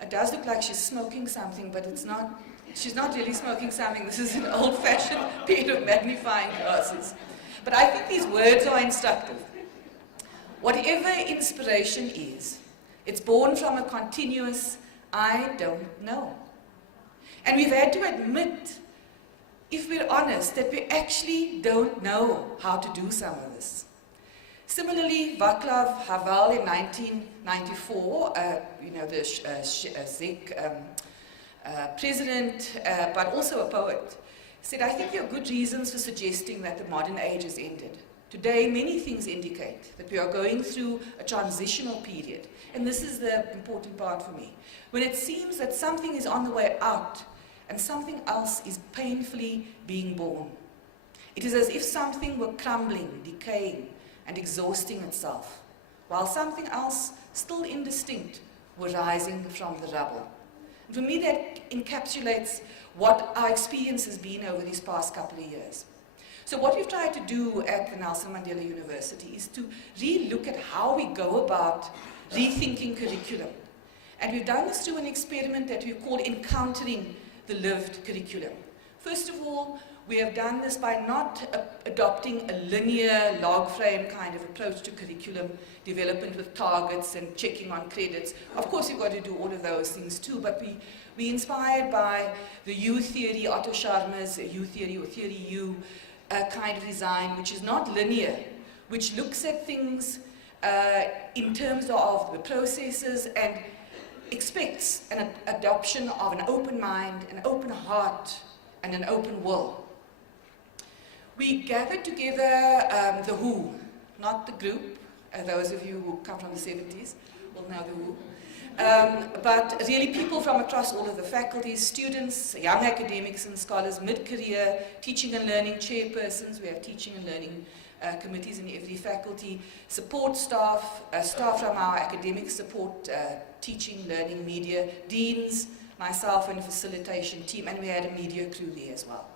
It does look like she's smoking something, but it's not. She's not really smoking something. This is an old-fashioned pair of magnifying glasses. But I think these words are instructive. Whatever inspiration is, it's born from a continuous I don't know. And we've had to admit, if we're honest, that we actually don't know how to do some of this. Similarly, Václav Havel in 1994, the Czech president, but also a poet, said, I think there are good reasons for suggesting that the modern age has ended. Today, many things indicate that we are going through a transitional period. And this is the important part for me. When it seems that something is on the way out and something else is painfully being born. It is as if something were crumbling, decaying, and exhausting itself, while something else, still indistinct, were rising from the rubble. And for me, that encapsulates what our experience has been over these past couple of years. So what we've tried to do at the Nelson Mandela University is to really look at how we go about rethinking curriculum. And we've done this through an experiment that we've called Encountering the Lived Curriculum. First of all, we have done this by not adopting a linear log frame kind of approach to curriculum development with targets and checking on credits. Of course, you've got to do all of those things too, but we inspired by the U theory, Otto Scharmer's U theory or theory U kind of design, which is not linear, which looks at things in terms of the processes and expects an adoption of an open mind, an open heart, and an open will. We gathered together the WHO, not the group, those of you who come from the 70s, will know the who. But really people from across all of the faculties, students, young academics and scholars, mid-career, teaching and learning chairpersons, we have teaching and learning committees in every faculty, support staff, staff from our academic support, teaching, learning, media, deans, myself and a facilitation team, and we had a media crew there as well.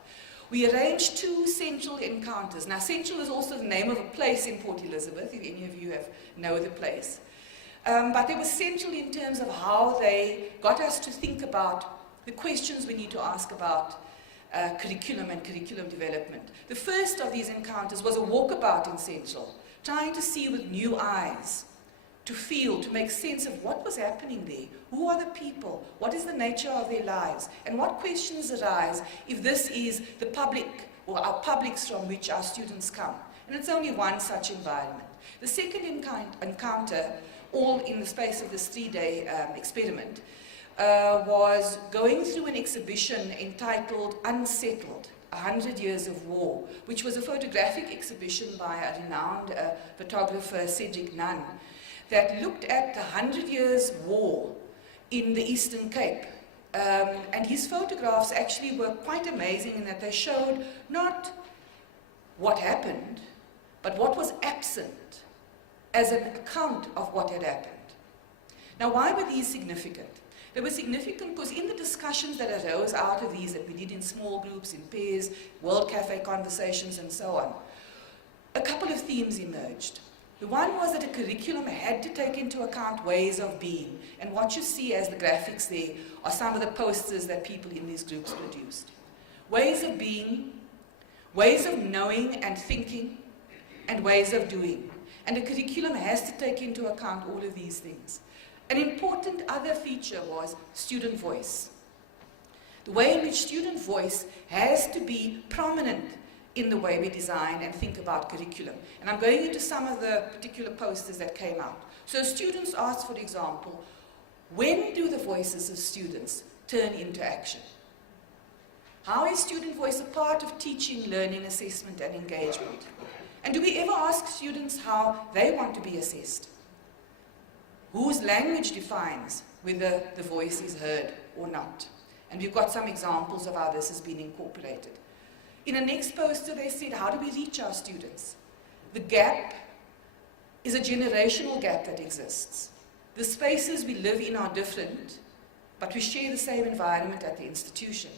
We arranged 2 central encounters. Now, Central is also the name of a place in Port Elizabeth, if any of you know the place. But it was central in terms of how they got us to think about the questions we need to ask about curriculum and curriculum development. The first of these encounters was a walkabout in Central, trying to see with new eyes, to feel, to make sense of what was happening there. Who are the people? What is the nature of their lives? And what questions arise if this is the public or our publics from which our students come? And it's only one such environment. The second encounter, all in the space of this 3-day experiment, was going through an exhibition entitled Unsettled, 100 Years of War, which was a photographic exhibition by a renowned photographer, Cedric Nunn, that looked at the 100 Years War in the Eastern Cape. And his photographs actually were quite amazing in that they showed not what happened, but what was absent as an account of what had happened. Now, why were these significant? They were significant because in the discussions that arose out of these that we did in small groups, in pairs, World Cafe conversations and so on, a couple of themes emerged. The one was that a curriculum had to take into account ways of being, and what you see as the graphics there are some of the posters that people in these groups produced. Ways of being, ways of knowing and thinking, and ways of doing. And a curriculum has to take into account all of these things. An important other feature was student voice. The way in which student voice has to be prominent in the way we design and think about curriculum. And I'm going into some of the particular posters that came out. So students asked, for example, when do the voices of students turn into action? How is student voice a part of teaching, learning, assessment, and engagement? And do we ever ask students how they want to be assessed? Whose language defines whether the voice is heard or not? And we've got some examples of how this has been incorporated. In the next poster, they said, how do we reach our students? The gap is a generational gap that exists. The spaces we live in are different, but we share the same environment at the institution.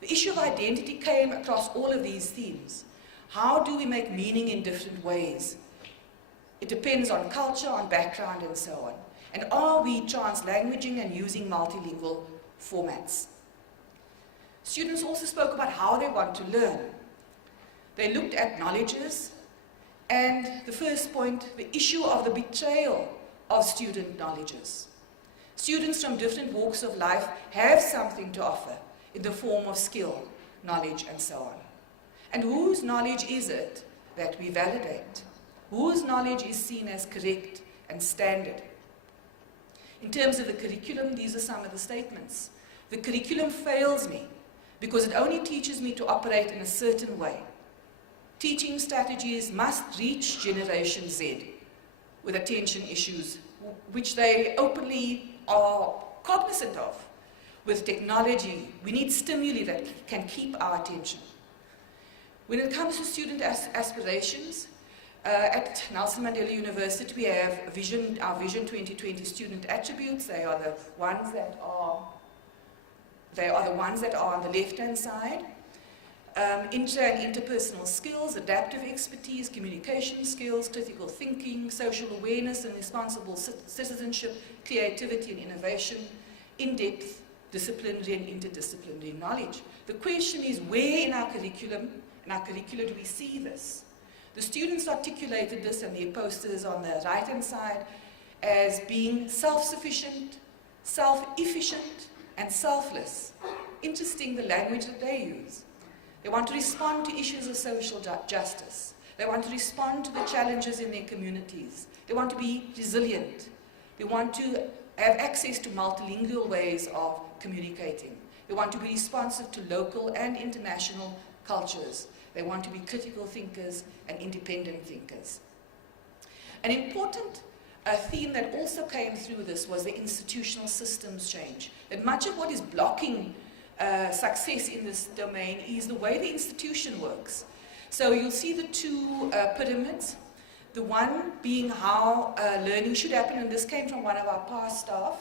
The issue of identity came across all of these themes. How do we make meaning in different ways? It depends on culture, on background, and so on. And are we translanguaging and using multilingual formats? Students also spoke about how they want to learn. They looked at knowledges, and the first point, the issue of the betrayal of student knowledges. Students from different walks of life have something to offer in the form of skill, knowledge, and so on. And whose knowledge is it that we validate? Whose knowledge is seen as correct and standard? In terms of the curriculum, these are some of the statements. The curriculum fails me because it only teaches me to operate in a certain way. Teaching strategies must reach Generation Z with attention issues, which they openly are cognizant of. With technology, we need stimuli that can keep our attention. When it comes to student aspirations, at Nelson Mandela University, we have our Vision 2020 student attributes. They are the ones that are on the left-hand side. Inter and interpersonal skills, adaptive expertise, communication skills, critical thinking, social awareness and responsible citizenship, creativity and innovation, in-depth disciplinary and interdisciplinary knowledge. The question is, where in our curricula do we see this? The students articulated this in their posters on the right-hand side as being self-sufficient, self-efficient, and selfless. Interesting, the language that they use. They want to respond to issues of social justice. They want to respond to the challenges in their communities. They want to be resilient. They want to have access to multilingual ways of communicating. They want to be responsive to local and international cultures. They want to be critical thinkers and independent thinkers. An important a theme that also came through this was the institutional systems change. That much of what is blocking success in this domain is the way the institution works. So you'll see the two pyramids. The one being how learning should happen, and this came from one of our past staff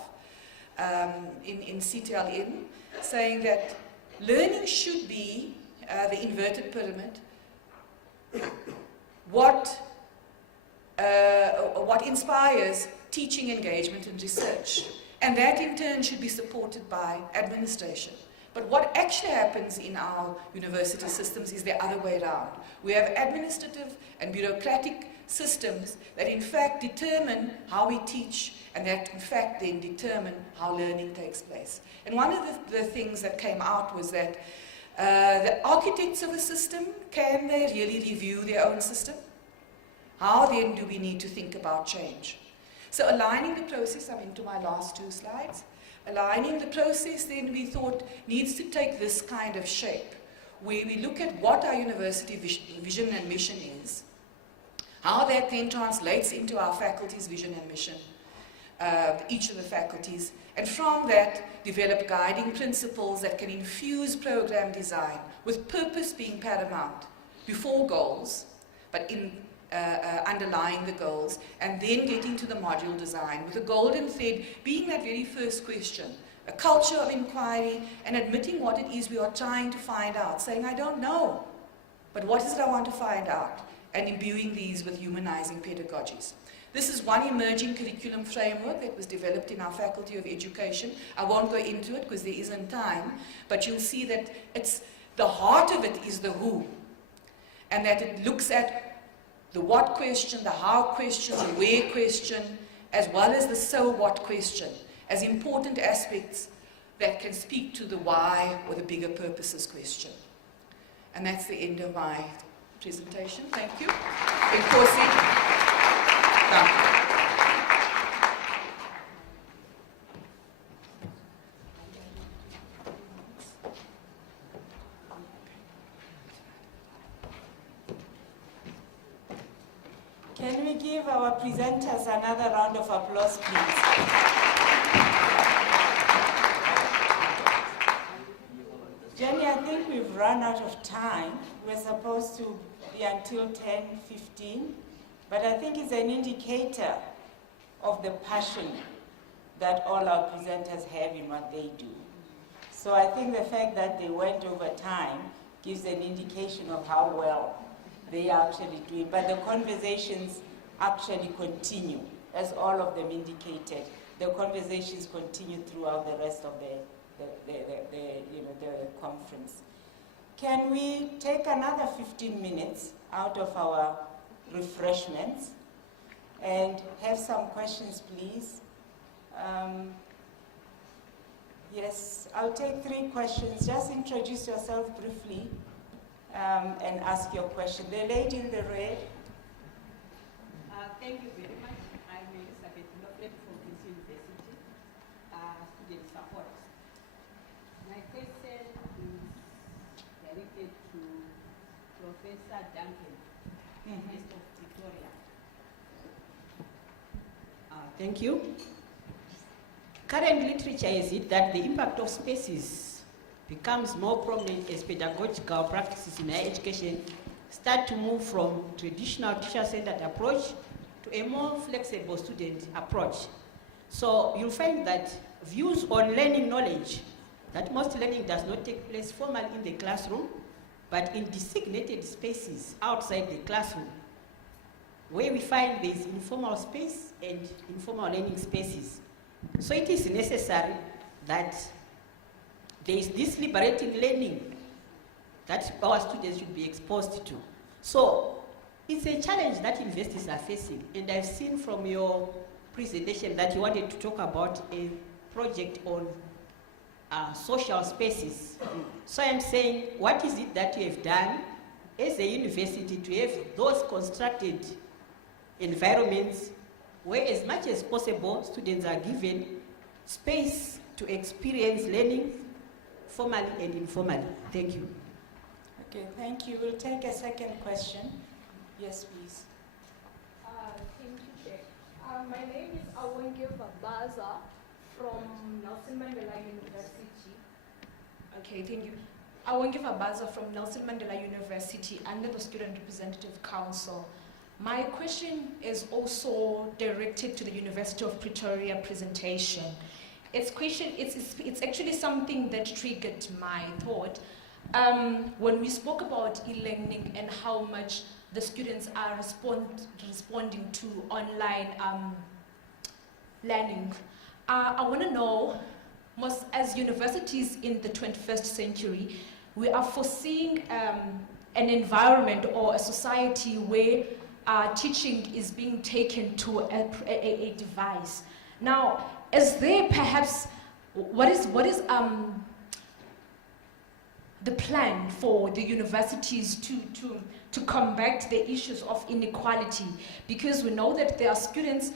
in CTLN, saying that learning should be the inverted pyramid. What inspires teaching engagement and research, and that in turn should be supported by administration. But what actually happens in our university systems is the other way around. We have administrative and bureaucratic systems that in fact determine how we teach, and that in fact then determine how learning takes place. And one of the things that came out was that the architects of a system, can they really review their own system? How then do we need to think about change? So aligning the process, I'm into my last two slides. Aligning the process then we thought needs to take this kind of shape, where we look at what our university vision and mission is, how that then translates into our faculty's vision and mission, each of the faculties, and from that develop guiding principles that can infuse program design with purpose being paramount before goals, but in underlying the goals, and then getting to the module design with the golden thread being that very first question, a culture of inquiry, and admitting what it is we are trying to find out, saying I don't know, but what is it I want to find out, and imbuing these with humanizing pedagogies. This is one emerging curriculum framework that was developed in our Faculty of Education. I won't go into it because there isn't time, but you'll see that it's the heart of it is the who, and that it looks at the what question, the how question, the where question, as well as the so what question, as important aspects that can speak to the why or the bigger purposes question. And that's the end of my presentation. Thank you. Can we give our presenters another round of applause, please? Jenny, I think we've run out of time. We're supposed to be until 10:15, but I think it's an indicator of the passion that all our presenters have in what they do. So I think the fact that they went over time gives an indication of how well they are actually doing. But the conversations actually continue, as all of them indicated. The conversations continue throughout the rest of the conference. Can we take another 15 minutes out of our refreshments and have some questions, please? Yes, I'll take 3 questions. Just introduce yourself briefly and ask your question. The lady in the red. Thank you very much. I'm Elizabeth Loplet from Queen's University, student support. My question is directed to Professor Duncan, East of Victoria. Thank you. Current literature is it that the impact of spaces becomes more prominent as pedagogical practices in higher education start to move from traditional teacher-centered approach to a more flexible student approach. So you'll find that views on learning knowledge, that most learning does not take place formally in the classroom, but in designated spaces outside the classroom, where we find there's informal space and informal learning spaces. So it is necessary that there is this liberating learning that our students should be exposed to. So it's a challenge that universities are facing, and I've seen from your presentation that you wanted to talk about a project on social spaces. So I'm saying, what is it that you have done as a university to have those constructed environments where, as much as possible, students are given space to experience learning formally and informally? Thank you. Okay, thank you. We'll take a second question. Yes, please. Thank you, Chair. My name give a buzzer from Nelson Mandela University. Okay, thank you. I won't give a buzzer from Nelson Mandela University under the Student Representative Council. My question is also directed to the University of Pretoria presentation. It's actually something that triggered my thought. When we spoke about e-learning and how much the students are responding to online learning, I want to know, as universities in the 21st century, we are foreseeing an environment or a society where teaching is being taken to a device. Now, is there perhaps, what is the plan for the universities to combat the issues of inequality? Because we know that there are students,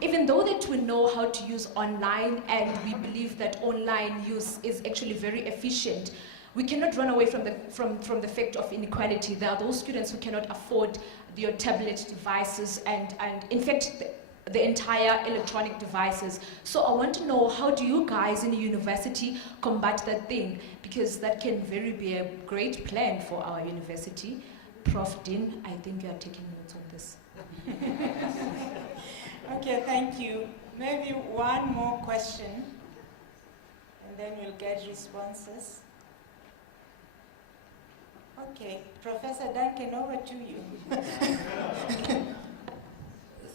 even though that we know how to use online and we believe that online use is actually very efficient, we cannot run away from the fact of inequality. There are those students who cannot afford your tablet devices and in fact the entire electronic devices. So I want to know, how do you guys in the university combat that thing? Because that can very be a great plan for our university. Prof. Dean, I think you are taking notes of this. Okay, thank you. Maybe one more question, and then we'll get responses. Okay, Professor Duncan, over to you.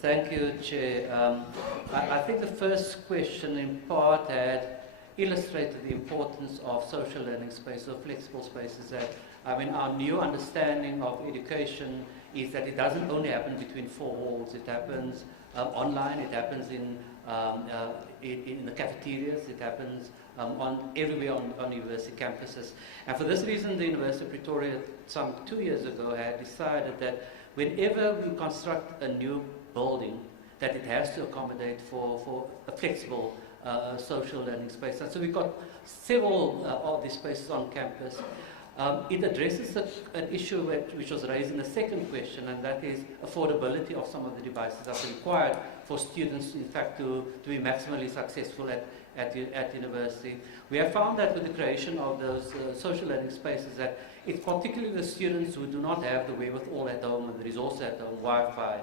Thank you, Chair. I think the first question in part had illustrated the importance of social learning spaces or flexible spaces. That, I mean, our new understanding of education is that it doesn't only happen between four walls. It happens online, it happens in the cafeterias, it happens everywhere on university campuses. And for this reason, the University of Pretoria, some 2 years ago, had decided that whenever we construct a new building, that it has to accommodate for a flexible social learning space. And so we've got several of these spaces on campus. It addresses an issue which was raised in the second question, and that is affordability of some of the devices that are required for students, in fact, to be maximally successful at university. We have found that with the creation of those social learning spaces, that it's particularly the students who do not have the wherewithal at home and the resources at home, Wi-Fi,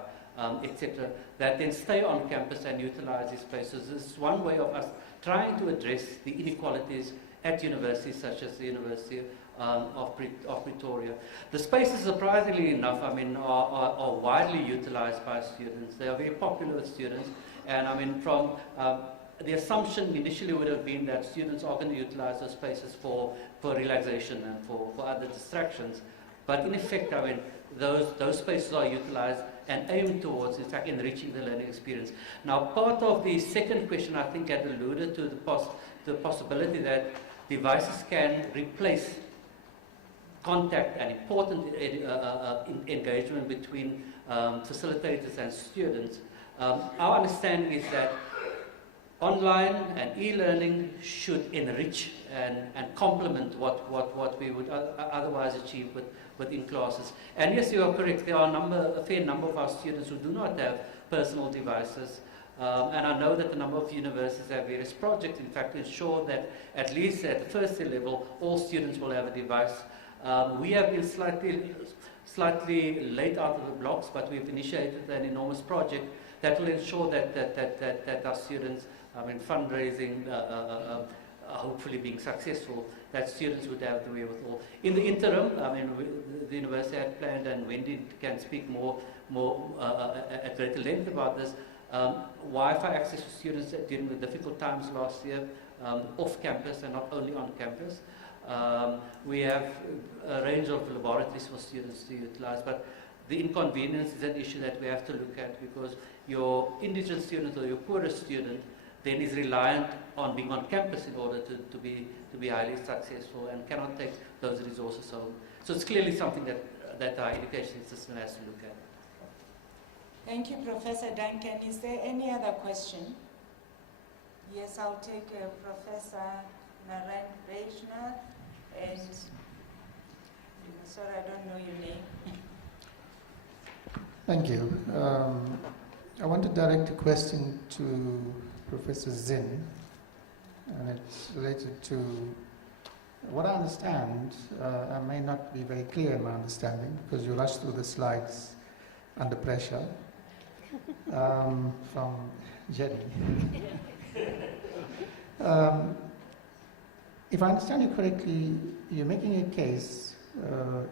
etc., that then stay on campus and utilize these spaces. This is one way of us trying to address the inequalities at universities such as the University of Pretoria. The spaces, surprisingly enough, I mean, are widely utilized by students. They are very popular with students, and I mean, from the assumption initially would have been that students are going to utilize those spaces for relaxation and for other distractions. But in effect, I mean, those spaces are utilized and aimed towards, in fact, enriching the learning experience. Now, part of the second question, I think, had alluded to the possibility that devices can replace contact and important engagement between facilitators and students. Our understanding is that online and e-learning should enrich and complement what we would otherwise achieve within classes. And yes, you are correct, there are a fair number of our students who do not have personal devices. And I know that a number of universities have various projects, in fact, to ensure that at least at the first year level, all students will have a device. We have been slightly late out of the blocks, but we've initiated an enormous project that will ensure that our students, I mean, fundraising, hopefully being successful, that students would have the wherewithal. In the interim, I mean, the university had planned, and Wendy can speak more at greater length about this, Wi-Fi access for students during the difficult times last year, off campus and not only on campus. We have a range of laboratories for students to utilize, but the inconvenience is an issue that we have to look at, because your indigent student or your poorest student then is reliant on being on campus in order to be highly successful and cannot take those resources home. So it's clearly something that our education system has to look at. Thank you, Professor Duncan. Is there any other question? Yes, I'll take Professor Naren Bejner, and sorry, I don't know your name. Thank you. I want to direct a question to Professor Zinn, and it's related to what I understand. I may not be very clear in my understanding because you rushed through the slides under pressure from Jenny. If I understand you correctly, you're making a case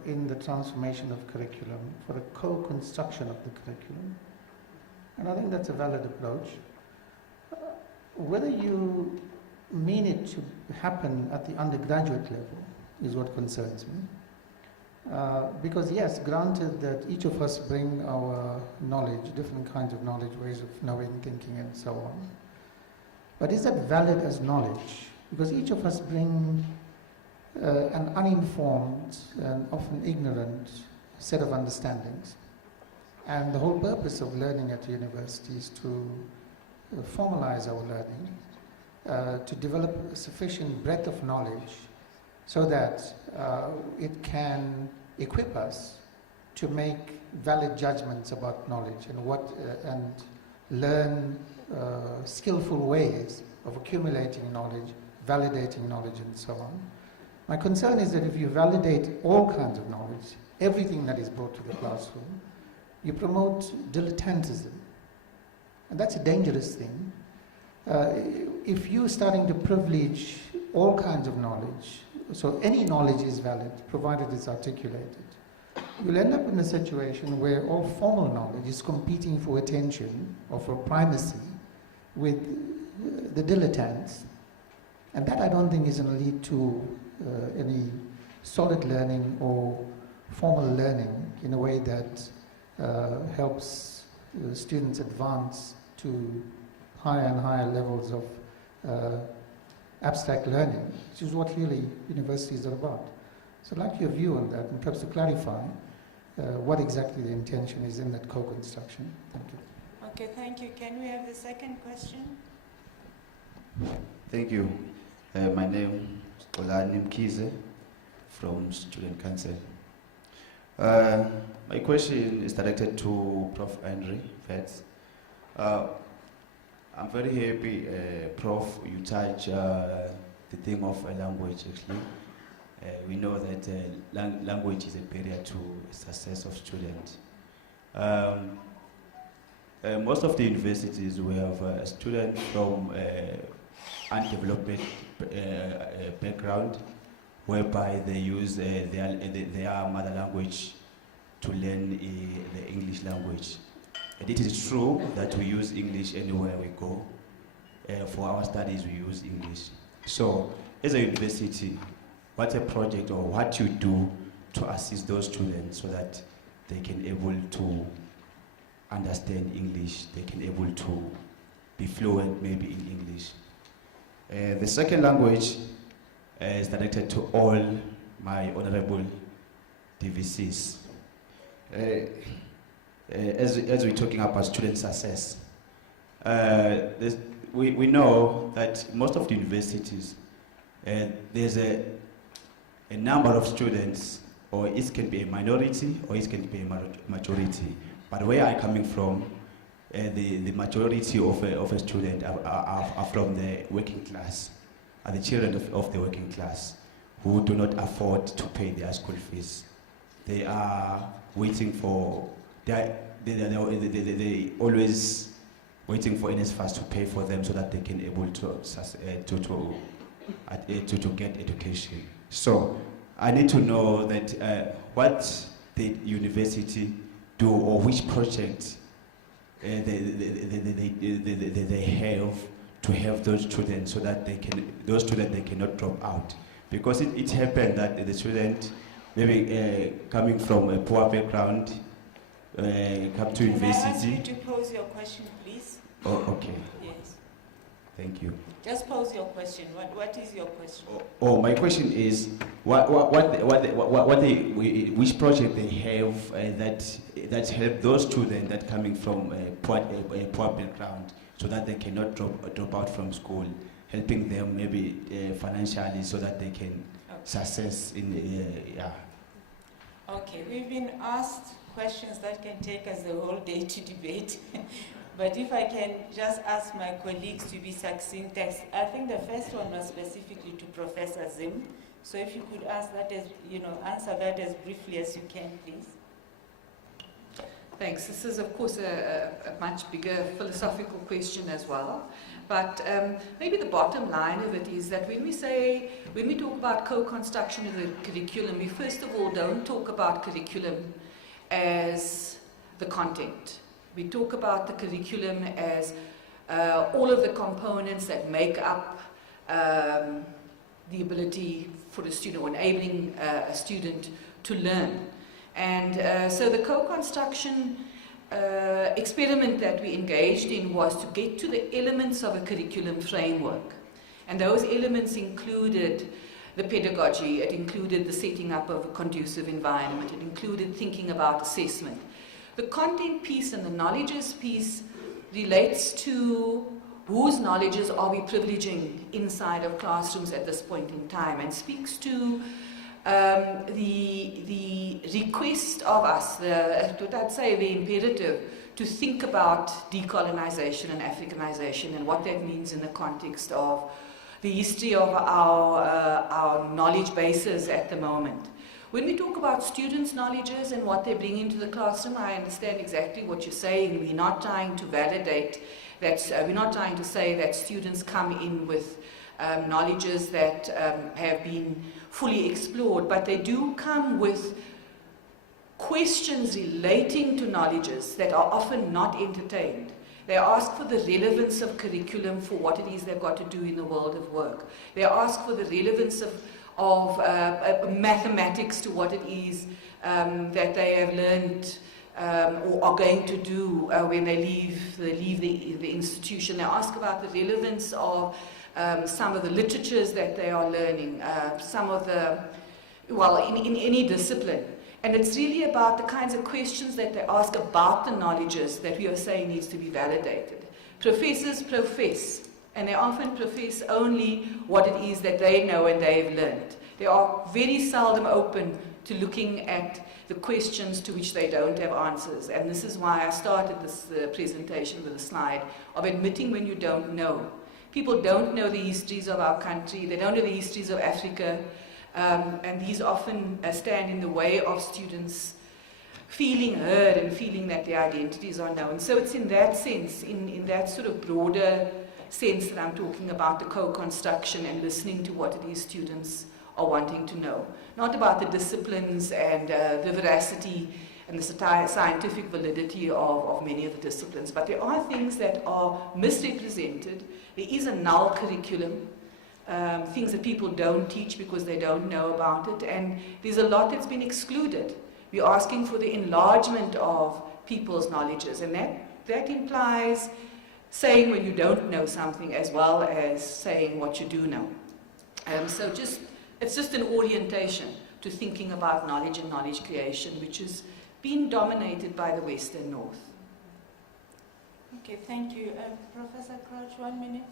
in the transformation of curriculum for a co-construction of the curriculum. And I think that's a valid approach. Whether you mean it to happen at the undergraduate level is what concerns me. Because yes, granted that each of us bring our knowledge, different kinds of knowledge, ways of knowing, thinking and so on. But is that valid as knowledge? Because each of us bring an uninformed and often ignorant set of understandings. And the whole purpose of learning at university is to formalize our learning, to develop a sufficient breadth of knowledge so that it can equip us to make valid judgments about knowledge and learn skillful ways of accumulating knowledge, validating knowledge and so on. My concern is that if you validate all kinds of knowledge, everything that is brought to the classroom, you promote dilettantism. And that's a dangerous thing. If you're starting to privilege all kinds of knowledge, so any knowledge is valid, provided it's articulated, you'll end up in a situation where all formal knowledge is competing for attention or for primacy with the dilettantes. And that I don't think is going to lead to any solid learning or formal learning in a way that helps students advance to higher and higher levels of abstract learning, which is what really universities are about. So I'd like your view on that and perhaps to clarify what exactly the intention is in that co-construction. Thank you. Okay, thank you. Can we have the second question? Thank you. My name is Olani Mkize from Student Council. My question is directed to Prof. Henry Vets. I'm very happy, Prof, you touch the theme of language actually. We know that language is a barrier to success of students. Most of the universities we have students from undeveloped background, whereby they use their mother language to learn the English language. And it is true that we use English anywhere we go. For our studies, we use English. So, as a university, what's a project or what you do to assist those students so that they can able to understand English, they can able to be fluent maybe in English. The second language is directed to all my honorable DVCs. As we're talking about student success, we know that most of the universities, there's a number of students, or it can be a minority, or it can be a majority. But where I'm coming from, the majority of a student are from the working class, are the children of the working class who do not afford to pay their school fees. They are waiting for, they always waiting for NSFAS to pay for them so that they can able to get education. So I need to know that what the university do or which project they have to help those students so that they cannot drop out. Because it happened that the student maybe coming from a poor background come to university. Can I ask you to pose your question, please? Oh, okay. Yes. Thank you. Just pose your question. What is your question? Oh, my question is, which project they have that help those students that coming from a poor background so that they cannot drop out from school, helping them maybe financially so that they can success in yeah. Okay, we've been asked questions that can take us the whole day to debate. But if I can just ask my colleagues to be succinct, I think the first one was specifically to Professor Zim. So if you could ask that as, answer that as briefly as you can, please. Thanks. This is, of course, a much bigger philosophical question as well. But maybe the bottom line of it is that when we talk about co-construction of the curriculum, we first of all don't talk about curriculum as the content. We talk about the curriculum as all of the components that make up the ability for a student, or enabling a student to learn. And so the co-construction experiment that we engaged in was to get to the elements of a curriculum framework. And those elements included the pedagogy, it included the setting up of a conducive environment, it included thinking about assessment. The content piece and the knowledges piece relates to whose knowledges are we privileging inside of classrooms at this point in time, and speaks to the request of us, the imperative, to think about decolonization and Africanization and what that means in the context of the history of our knowledge bases at the moment. When we talk about students' knowledges and what they bring into the classroom, I understand exactly what you're saying. We're not trying to validate that, we're not trying to say that students come in with knowledges that have been fully explored, but they do come with questions relating to knowledges that are often not entertained. They ask for the relevance of curriculum for what it is they've got to do in the world of work. They ask for the relevance of mathematics to what it is that they have learned or are going to do when they leave the institution. They ask about the relevance of some of the literatures that they are learning, some of the, in any discipline. And it's really about the kinds of questions that they ask about the knowledges that we are saying needs to be validated. Professors profess, and they often profess only what it is that they know and they've learned. They are very seldom open to looking at the questions to which they don't have answers. And this is why I started this presentation with a slide of admitting when you don't know. People don't know the histories of our country, they don't know the histories of Africa, and these often stand in the way of students feeling heard and feeling that their identities are known. So it's in that sense, in that sort of broader sense, that I'm talking about the co-construction and listening to what it is students are wanting to know. Not about the disciplines and the veracity and the scientific validity of many of the disciplines, but there are things that are misrepresented. There is a null curriculum, things that people don't teach because they don't know about it, and there's a lot that's been excluded. We're asking for the enlargement of people's knowledges, and that implies saying when you don't know something as well as saying what you do know. So it's just an orientation to thinking about knowledge and knowledge creation, which has been dominated by the Western North. Okay, thank you. Professor Crouch, 1 minute.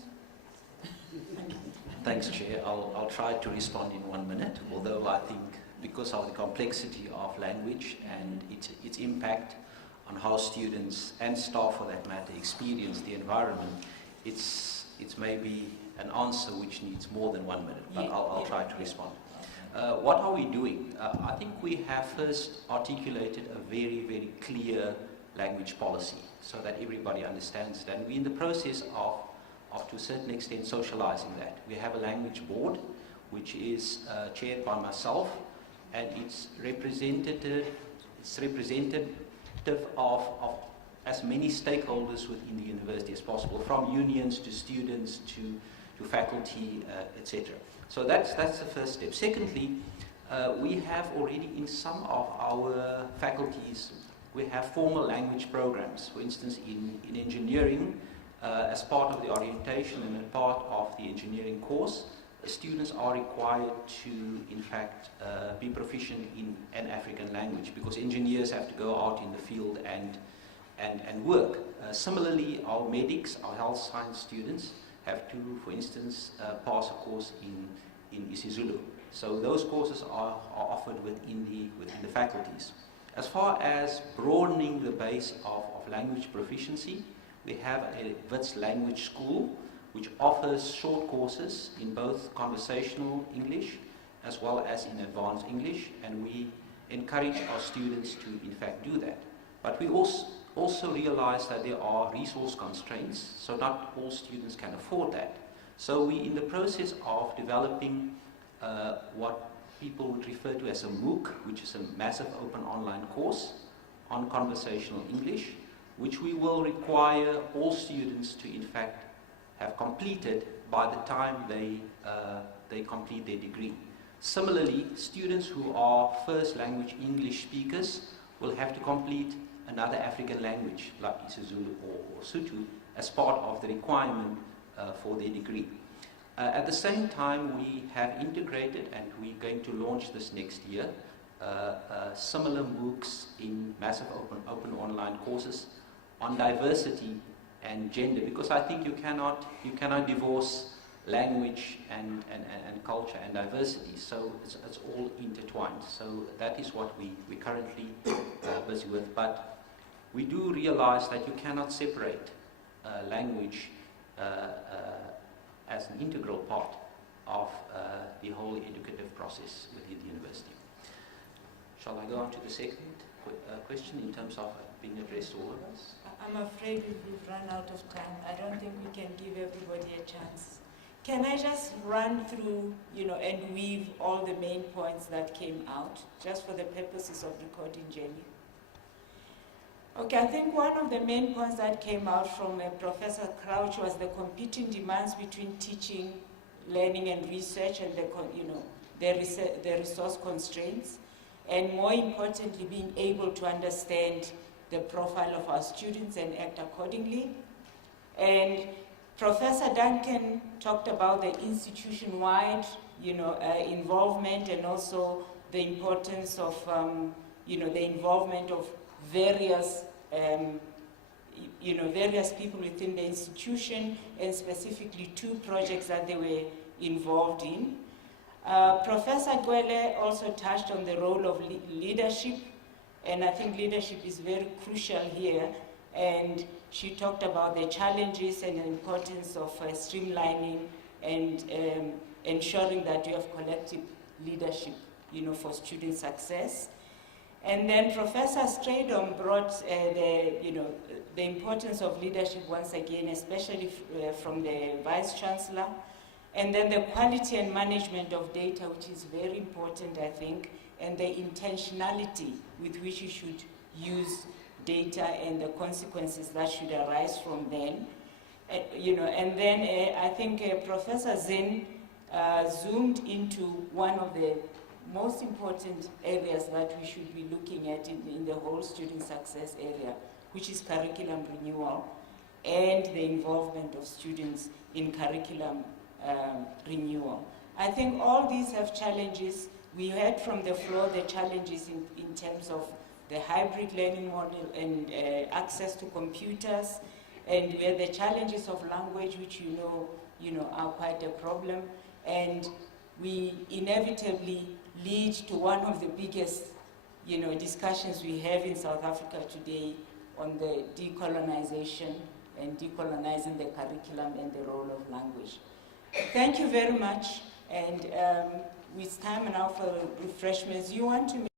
Thanks, Chair. I'll try to respond in 1 minute, although I think because of the complexity of language and its impact on how students and staff, for that matter, experience the environment, it's maybe an answer which needs more than 1 minute, but I'll try to respond. What are we doing? I think we have first articulated a very, very clear language policy so that everybody understands that. And we're in the process of to a certain extent, socializing that. We have a language board, which is chaired by myself, and it's representative of as many stakeholders within the university as possible, from unions to students to faculty, etc. So that's the first step. Secondly, we have already in some of our faculties, we have formal language programs. For instance, in engineering, as part of the orientation and as part of the engineering course, the students are required to, in fact, be proficient in an African language, because engineers have to go out in the field and work. Similarly, our medics, our health science students, have to, for instance, pass a course in isiZulu. So those courses are offered within the faculties. As far as broadening the base of language proficiency, we have a WITS language school which offers short courses in both conversational English as well as in advanced English, and we encourage our students to in fact do that. But we also realize that there are resource constraints, so not all students can afford that. So we're in the process of developing what people would refer to as a MOOC, which is a massive open online course on conversational English, which we will require all students to in fact have completed by the time they complete their degree. Similarly, students who are first language English speakers will have to complete another African language like isiZulu or Sotho as part of the requirement for their degree. At the same time, we have integrated, and we're going to launch this next year, similar MOOCs in massive open online courses on diversity and gender, because I think you cannot divorce language and culture and diversity, so it's all intertwined. So that is what we're currently busy with, but we do realize that you cannot separate language as an integral part of the whole educative process within the university. Shall I go on to the second question in terms of being addressed to all of us? I'm afraid we've run out of time. I don't think we can give everybody a chance. Can I just run through, and weave all the main points that came out, just for the purposes of recording, Jenny? Okay, I think one of the main points that came out from Professor Crouch was the competing demands between teaching, learning, and research, and the resource constraints, and more importantly, being able to understand the profile of our students and act accordingly. And Professor Duncan talked about the institution-wide, involvement, and also the importance of, the involvement of various, various people within the institution, and specifically 2 projects that they were involved in. Professor Gwele also touched on the role of leadership, and I think leadership is very crucial here, and she talked about the challenges and the importance of streamlining and ensuring that you have collective leadership, for student success. And then Professor Stradom brought the importance of leadership once again, especially from the Vice-Chancellor. And then the quality and management of data, which is very important, I think, and the intentionality with which you should use data and the consequences that should arise from them. And then I think Professor Zinn zoomed into one of the most important areas that we should be looking at in the whole student success area, which is curriculum renewal and the involvement of students in curriculum renewal. I think all these have challenges. We heard from the floor the challenges in terms of the hybrid learning model and access to computers, and where the challenges of language, which are quite a problem, and we inevitably lead to one of the biggest discussions we have in South Africa today on the decolonization and decolonizing the curriculum and the role of language. Thank you very much, and it's time now for refreshments. You want to